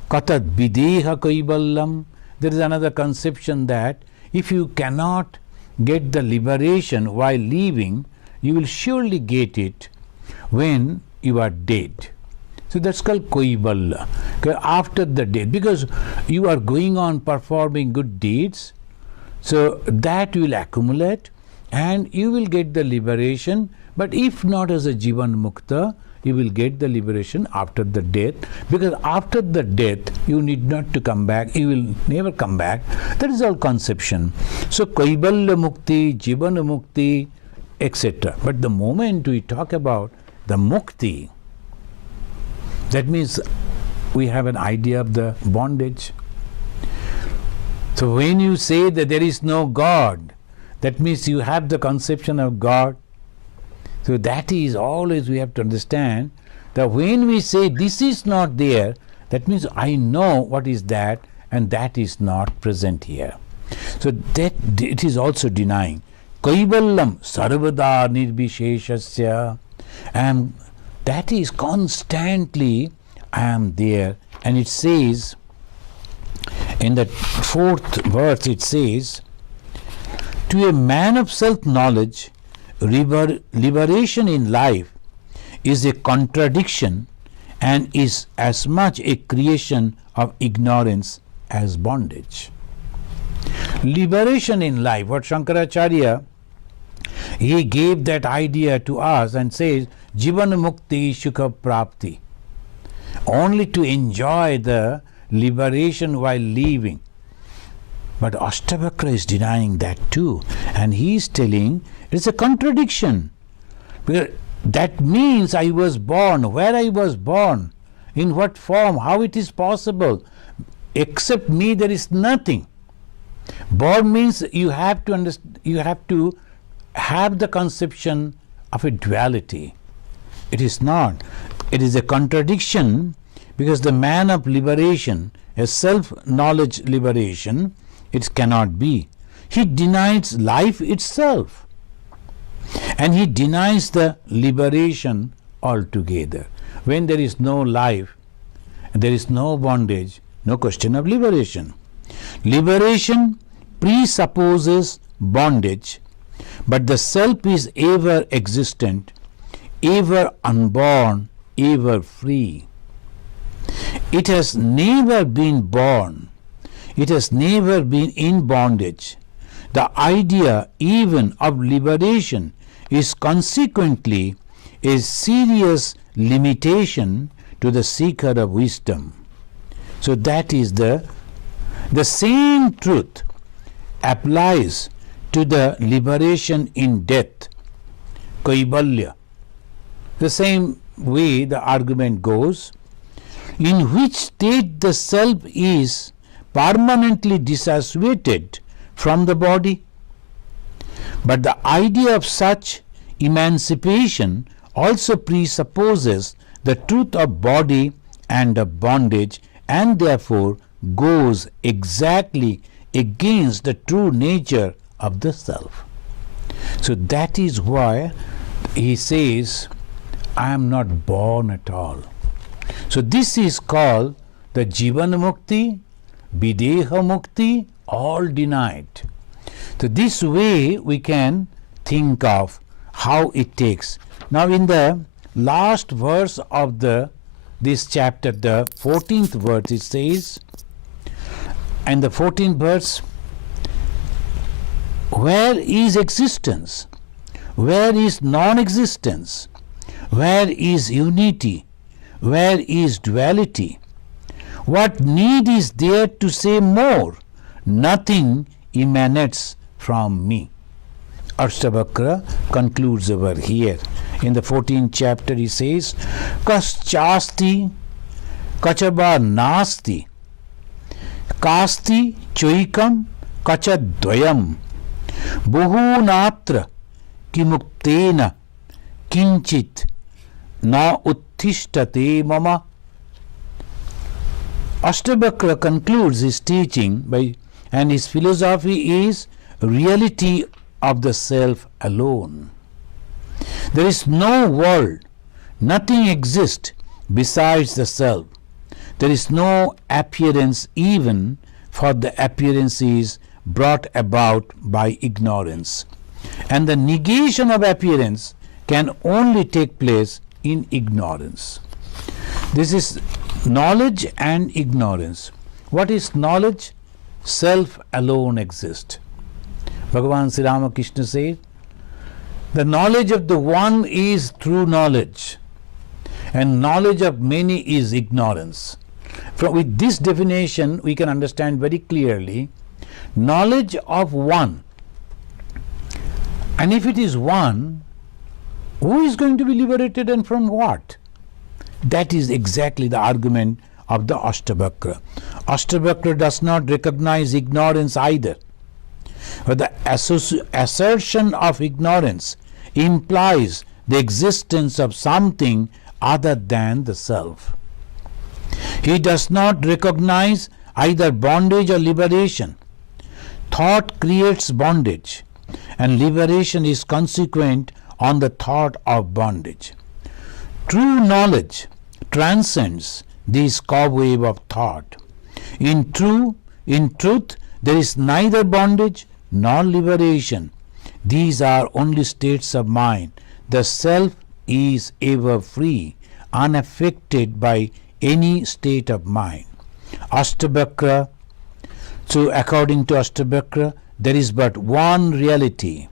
Katat videha kaiballam. There is another conception that if you cannot get the liberation while living, you will surely get it when you are dead. So that's called koiballa, after the death, because you are going on performing good deeds, so that will accumulate and you will get the liberation. But if not as a Jivan Mukta, you will get the liberation after the death, because after the death you need not to come back, you will never come back. That is all conception. So Kaiballa Mukti, Jivana Mukti, etc. But the moment we talk about the Mukti, that means we have an idea of the bondage. So when you say that there is no God, that means you have the conception of God. So that is always we have to understand that when we say this is not there, that means I know what is that, and that is not present here. So that it is also denying. Kaivallam sarvada nirbisheshasya. And that is constantly I am there. And it says in the 4th verse, it says, to a man of self-knowledge, liberation in life is a contradiction and is as much a creation of ignorance as bondage. Liberation in life, what Shankaracharya, he gave that idea to us and says, Jivana Mukti Sukha Prapti. Only to enjoy the liberation while living. But Astavakra is denying that too. And he is telling it's a contradiction. Because that means I was born, where I was born, in what form, how it is possible. Except me there is nothing. Born means you have to have the conception of a duality. It is not. It is a contradiction, because the man of liberation, a self-knowledge liberation, it cannot be. He denies life itself, and he denies the liberation altogether. When there is no life, there is no bondage, no question of liberation. Liberation presupposes bondage, but the self is ever existent, ever unborn, ever free. It has never been born. It has never been in bondage. The idea even of liberation is consequently a serious limitation to the seeker of wisdom. So that is the same truth applies to the liberation in death, kaivalya. The same way the argument goes, in which state the self is permanently dissociated from the body. But the idea of such emancipation also presupposes the truth of body and of bondage, and therefore goes exactly against the true nature of the self. So that is why he says, I am not born at all. So this is called the Jivana Mukti, Videha Mukti, all denied. So this way we can think of how it takes. Now in the last verse of this chapter, the 14th verse, it says, and the 14th verse, where is existence? Where is non-existence? Where is unity? Where is duality? What need is there to say more? Nothing emanates from me. Astavakra concludes over here. In the 14th chapter he says, Kaschasti kachaba nasti kasti choikam kachadvayam buhunatra kimuktena kinchit na uttishtate mama. Astavakra concludes his teaching and his philosophy is reality of the self alone. There is no world, nothing exists besides the self. There is no appearance even, for the appearance is brought about by ignorance. And the negation of appearance can only take place in ignorance. This is knowledge and ignorance. What is knowledge? Self alone exists. Bhagavan Sri Ramakrishna said, the knowledge of the one is true knowledge, and knowledge of many is ignorance. With this definition, we can understand very clearly knowledge of one. And if it is one, who is going to be liberated and from what? That is exactly the argument of the Astavakra. Astavakra does not recognize ignorance either. But the assertion of ignorance implies the existence of something other than the self. He does not recognize either bondage or liberation. Thought creates bondage, and liberation is consequent on the thought of bondage. True knowledge transcends this cobweb of thought. In truth, there is neither bondage nor liberation. These are only states of mind. The self is ever free, unaffected by any state of mind. Astavakra, so according to Astavakra, there is but one reality,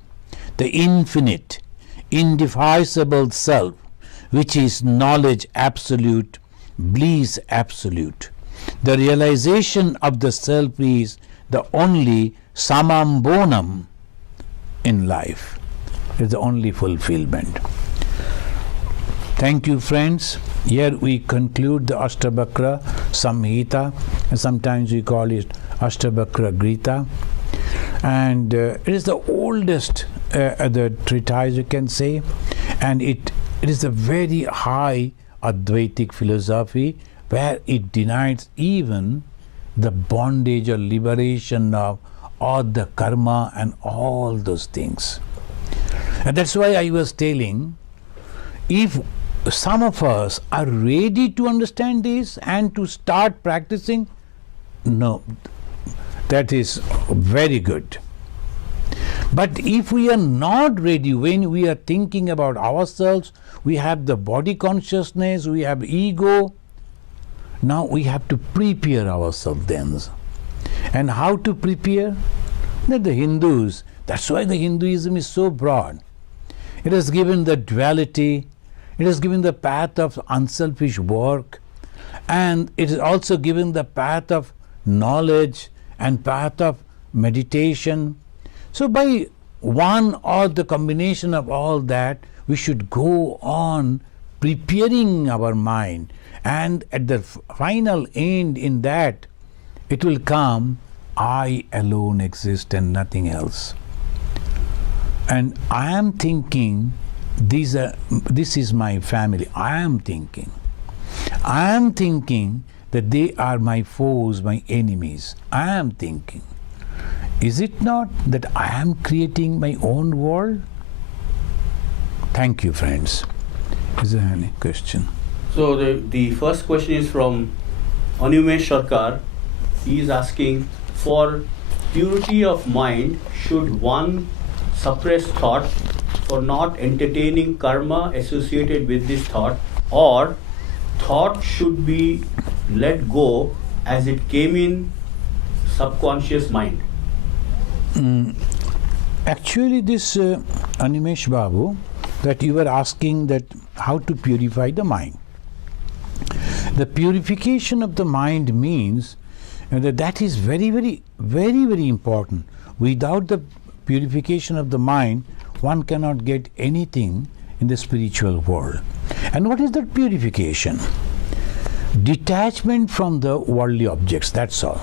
the infinite, indivisible self, which is knowledge absolute, bliss absolute. The realization of the self is the only samam bonum in life. It's the only fulfillment. Thank you, friends. Here we conclude the Astavakra Samhita, and sometimes we call it Astavakra Gita. And it is the oldest the treatise, you can say, and it is a very high Advaitic philosophy where it denies even the bondage or liberation of all the karma and all those things. And that's why I was telling, if some of us are ready to understand this and to start practicing, no, that is very good. But if we are not ready, when we are thinking about ourselves, we have the body consciousness, we have ego, now we have to prepare ourselves then. And how to prepare? That the Hindus, that's why the Hinduism is so broad. It has given the duality, it has given the path of unselfish work, and it has also given the path of knowledge and path of meditation. So by one or the combination of all that, we should go on preparing our mind, and at the final end in that, it will come, I alone exist and nothing else. And I am thinking, this is my family. I am thinking that they are my foes, my enemies. I am thinking. Is it not that I am creating my own world? Thank you, friends. Is there any question? So the first question is from Animesh Sarkar. He is asking, for purity of mind, should one suppress thought for not entertaining karma associated with this thought, or thought should be let go as it came in subconscious mind? Actually, this Animesh Babu, that you were asking that how to purify the mind. The purification of the mind means that is very, very, very, very important. Without the purification of the mind, one cannot get anything in the spiritual world. And what is that purification? Detachment from the worldly objects, that's all.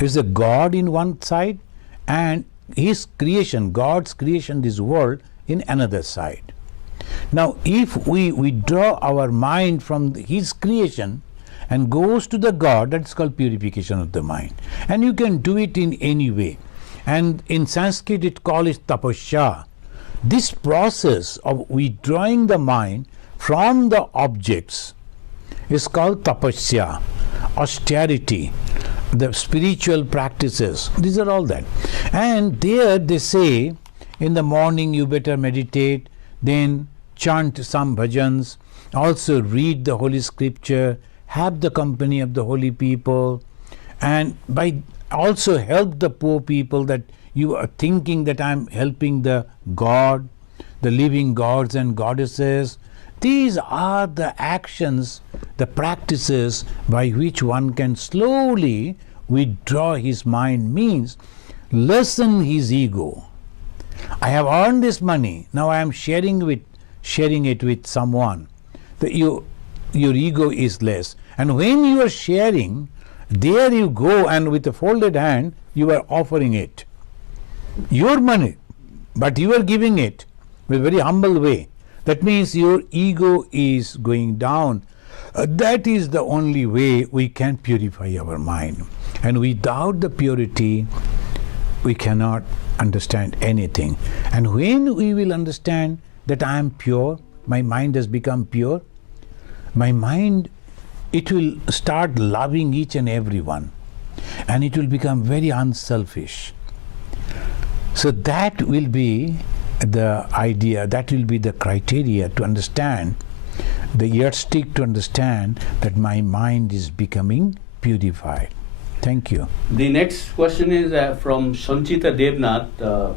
Is the God in one side and His creation, God's creation, this world, in another side. Now, if we withdraw our mind from His creation and goes to the God, that's called purification of the mind. And you can do it in any way. And in Sanskrit it called it tapasya. This process of withdrawing the mind from the objects is called tapasya, austerity, the spiritual practices. These are all that. And there they say, in the morning you better meditate, then chant some bhajans, also read the Holy Scripture, have the company of the holy people, and by also help the poor people, that you are thinking that I am helping the God, the living gods and goddesses. These are the actions, the practices by which one can slowly withdraw his mind, means lessen his ego. I have earned this money, now I am sharing it with someone. Your ego is less. And when you are sharing, there you go, and with a folded hand you are offering it. Your money, but you are giving it with a very humble way. That means your ego is going down. That is the only way we can purify our mind. And without the purity, we cannot understand anything. And when we will understand that I am pure, my mind has become pure, my mind, it will start loving each and every one, and it will become very unselfish. So that will be the idea, that will be the criteria to understand, the yardstick to understand that my mind is becoming purified. Thank you. The next question is from Sanchita Devnath.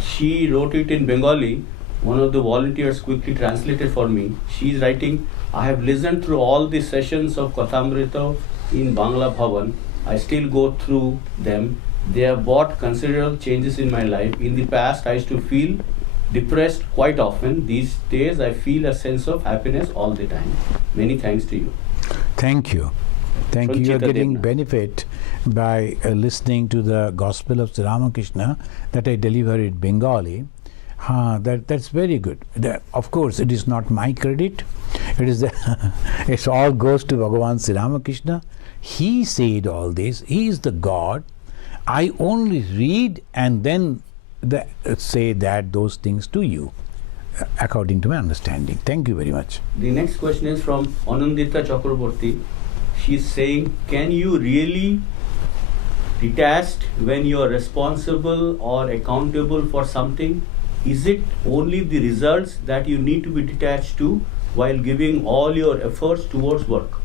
She wrote it in Bengali. One of the volunteers quickly translated for me. She is writing, I have listened through all the sessions of Kathamrita in Bangla Bhavan. I still go through them. They have brought considerable changes in my life. In the past, I used to feel depressed quite often. These days, I feel a sense of happiness all the time. Many thanks to you. Thank you. Thank you. You are getting benefit by listening to the Gospel of Sri Ramakrishna that I deliver in Bengali. That's very good. Of course, it is not my credit. It is it all goes to Bhagavan Sri Ramakrishna. He said all this. He is the God. I only read and then say those things to you, according to my understanding. Thank you very much. The next question is from Anandita Chakraborty. She's saying, can you really detach when you are responsible or accountable for something? Is it only the results that you need to be detached to while giving all your efforts towards work?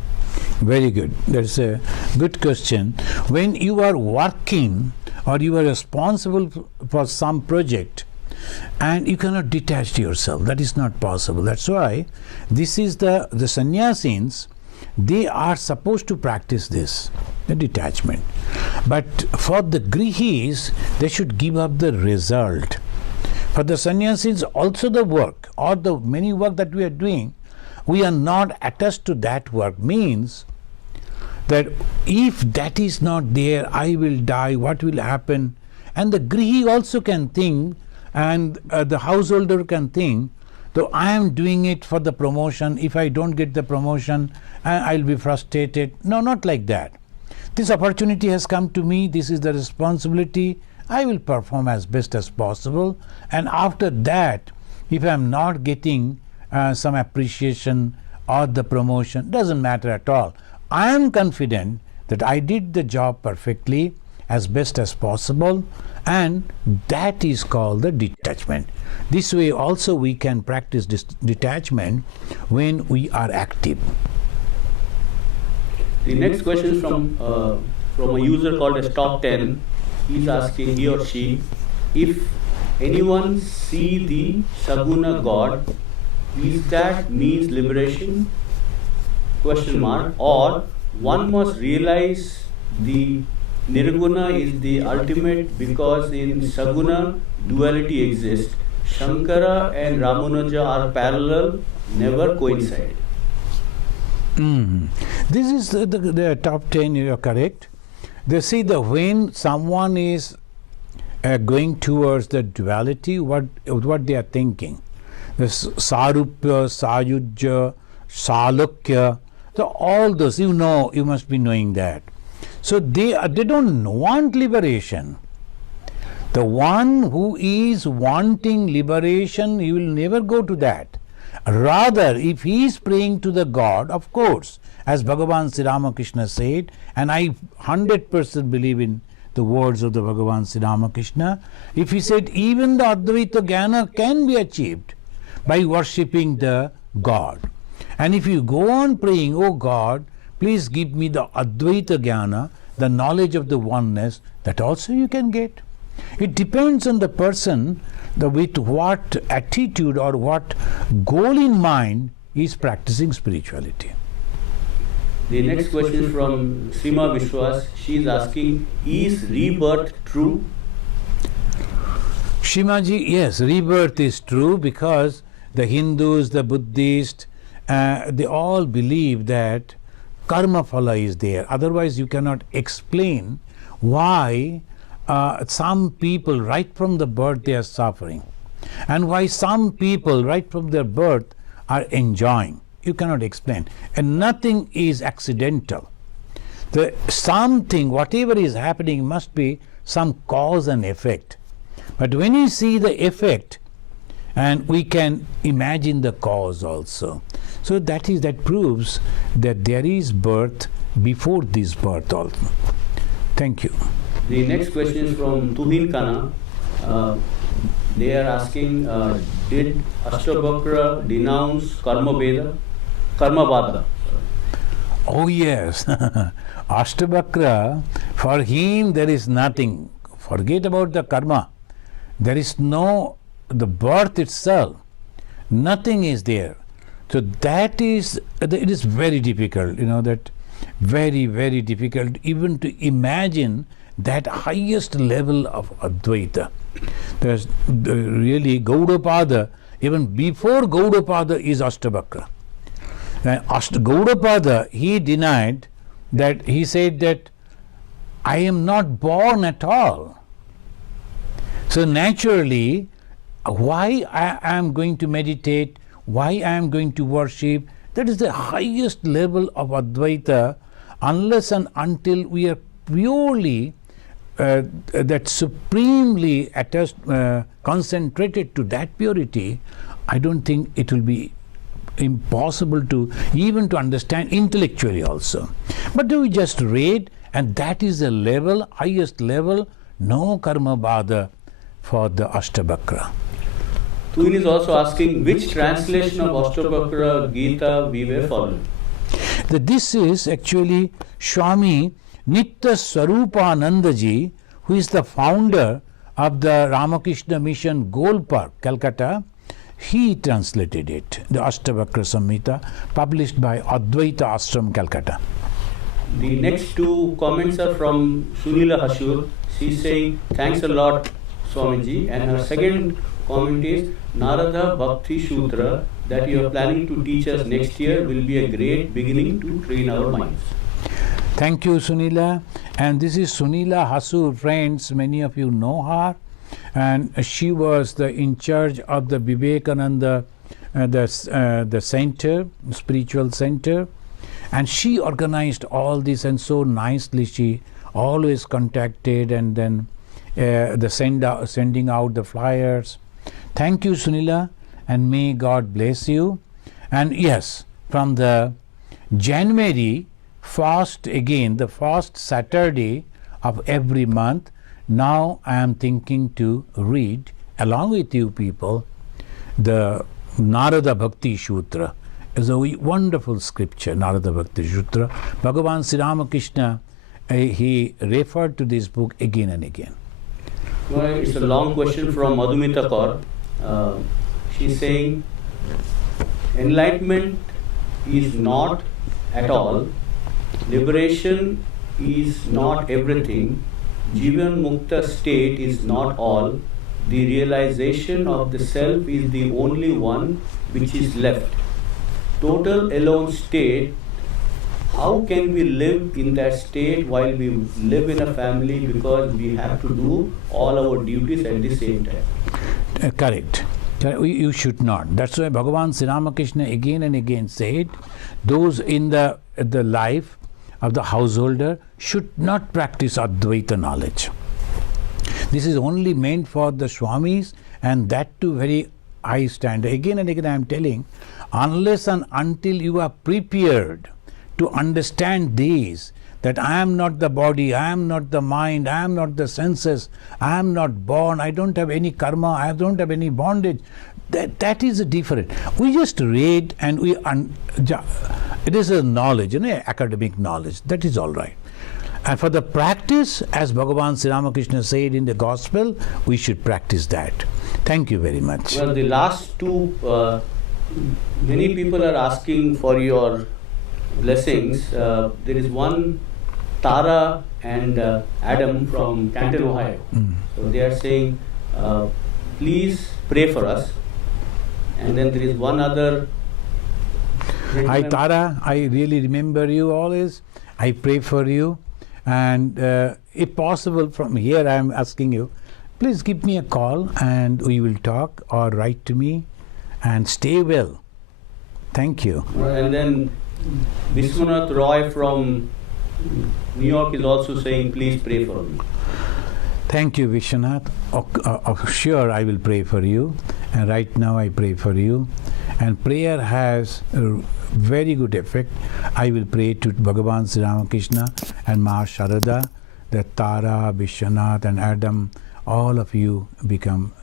Very good. That's a good question. When you are working or you are responsible for some project and you cannot detach yourself, that is not possible. That's why this is the sannyasins, they are supposed to practice this, the detachment. But for the grihis, they should give up the result. For the sannyasins, also the work or the many work that we are doing, we are not attached to that work. Means that if that is not there, I will die, what will happen? And the grihi also can think, and the householder can think, though I am doing it for the promotion, if I don't get the promotion, I'll be frustrated. No, not like that. This opportunity has come to me, this is the responsibility, I will perform as best as possible, and after that, if I am not getting some appreciation or the promotion, doesn't matter at all. I am confident that I did the job perfectly as best as possible, and that is called the detachment. This way also we can practice this detachment when we are active. The next question is from a user called as Top 10. He's asking, he or she, if anyone see the Saguna God, is that means liberation? Question mark. Or one must realize the Nirguna is the ultimate because in Saguna duality exists. Shankara and Ramanuja are parallel, never coincide. This is the top 10, you are correct. They say that when someone is going towards the duality, what they are thinking. The Sarupya, Sayujya, Salukya, so all those, you must be knowing that. So they don't want liberation. The one who is wanting liberation, he will never go to that. Rather, if he is praying to the God, of course, as Bhagavan Sri Ramakrishna said, and I 100% believe in the words of the Bhagavan Sri Ramakrishna, if he said even the Advaita Jnana can be achieved by worshipping the God. And if you go on praying, oh God, please give me the Advaita Jnana, the knowledge of the oneness, that also you can get. It depends on the person, with what attitude or what goal in mind he is practicing spirituality. The next question is from Sima Vishwas. She is asking, is rebirth true? Shimaji, yes, rebirth is true because the Hindus, the Buddhists, they all believe that karma phala is there. Otherwise, you cannot explain why some people right from the birth they are suffering, and why some people right from their birth are enjoying. You cannot explain, and nothing is accidental. Something, whatever is happening, must be some cause and effect. But when you see the effect, and we can imagine the cause also. So that proves that there is birth before this birth also. Thank you. The next question is from Tuhin Kana. They are asking, did Astavakra denounce Karma Bada? Oh yes. Astavakra, for him there is nothing. Forget about the karma. There is the birth itself. Nothing is there. So it is very difficult, that very, very difficult even to imagine that highest level of Advaita. There's really Gaudapada, even before Gaudapada is Astavakra. Gaudapada, he denied that, he said that I am not born at all. So naturally, why I am going to meditate, why I am going to worship. That is the highest level of Advaita. Unless and until we are purely that supremely attached, concentrated to that purity, I don't think it will be impossible to even to understand intellectually also. But we just read, and that is the level, highest level, no karma bada for the Astavakra. Tuin is also asking which translation of Astavakra Gita we were following. This is actually Swami Nitya Swarupanandaji, who is the founder of the Ramakrishna Mission Gold Park, Calcutta. He translated it, the Astavakra Samhita, published by Advaita Ashram, Calcutta. The next two comments are from Sunila Hasur. She's saying, thanks a lot, Swamiji. And her second comment is, Narada Bhakti Sutra that you are planning to teach us next year will be a great beginning to train our minds. Thank you, Sunila. And this is Sunila Hasur, friends. Many of you know her. And she was in charge of the Vivekananda, the center, spiritual center. And she organized all this, and so nicely she always contacted, and then sending out the flyers. Thank you, Sunila, and may God bless you. And yes, from the January fast again, the first Saturday of every month, now I am thinking to read along with you people the Narada Bhakti Sutra. It's a wonderful scripture, Narada Bhakti Sutra. Bhagavan Sri Ramakrishna, he referred to this book again and again. Well, it's a long question from Madhumita Kaur. She's saying, enlightenment is not at all, liberation is not everything, Jivan Mukta state is not all, the realization of the self is the only one which is left. Total alone state, how can we live in that state while we live in a family, because we have to do all our duties at the same time? Correct. You should not. That's why Bhagavan Sri Ramakrishna again and again said, those in the life of the householder should not practice Advaita knowledge. This is only meant for the Swamis, and that too very high standard. Again and again I am telling, unless and until you are prepared to understand these, that I am not the body, I am not the mind, I am not the senses, I am not born, I don't have any karma, I don't have any bondage. That is different. We just read and it is a knowledge, academic knowledge. That is all right. And for the practice, as Bhagavan Sri Ramakrishna said in the Gospel, we should practice that. Thank you very much. Well, the last two, many people are asking for your blessings. There is one, Tara and Adam from Canton, Ohio. So they are saying, please pray for us. And then there is one other. Hi Tara, I really remember you always. I pray for you. And if possible, from here I am asking you, please give me a call and we will talk, or write to me, and stay well. Thank you. And then Vishwanath Roy from New York is also saying, please pray for me. Thank you, Vishwanath. Sure, I will pray for you. And right now I pray for you. And prayer has a very good effect. I will pray to Bhagavan Sri Ramakrishna and Ma Sharada, that Tara, Vishwanath and Adam, all of you become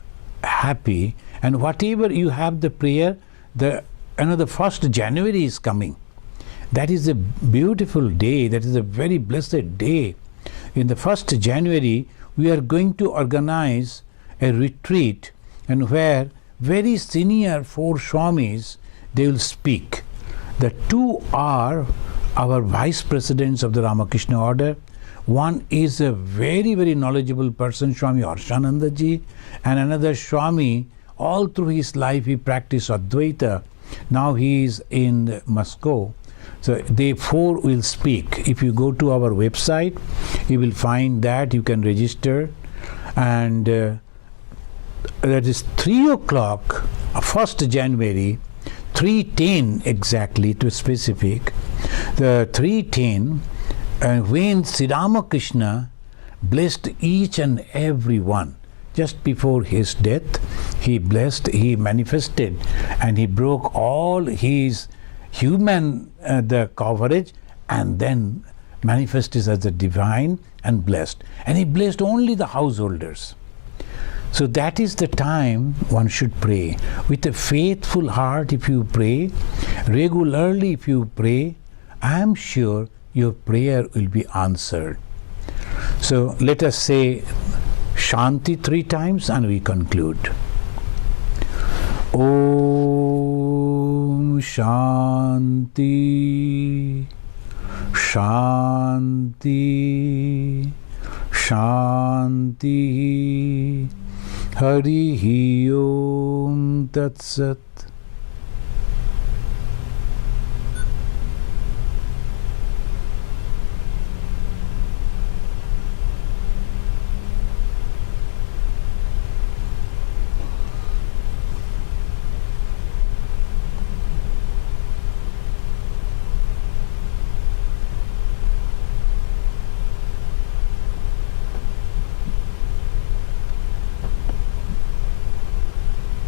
happy. And whatever you have the prayer, the 1st January is coming. That is a beautiful day. That is a very blessed day. In the 1st January, we are going to organize a retreat, and where very senior 4 Swamis, they will speak. The 2 are our vice presidents of the Ramakrishna order. One is a very, very knowledgeable person, Swami Ishatmananda, and another Swami, all through his life he practiced Advaita. Now he is in Moscow. So they 4 will speak. If you go to our website, you will find that you can register, and that is 3 o'clock, 1st January, 3:10 exactly to specific, the 3:10, when Sri Ramakrishna blessed each and every one. Just before his death, he blessed, he manifested, and he broke all his human the coverage, and then manifested as the divine and blessed. And he blessed only the householders. So that is the time one should pray. With a faithful heart, if you pray, regularly if you pray, I am sure your prayer will be answered. So let us say Shanti 3 times and we conclude. Om Shanti, Shanti, Shanti. Harihi Om Tat Sat.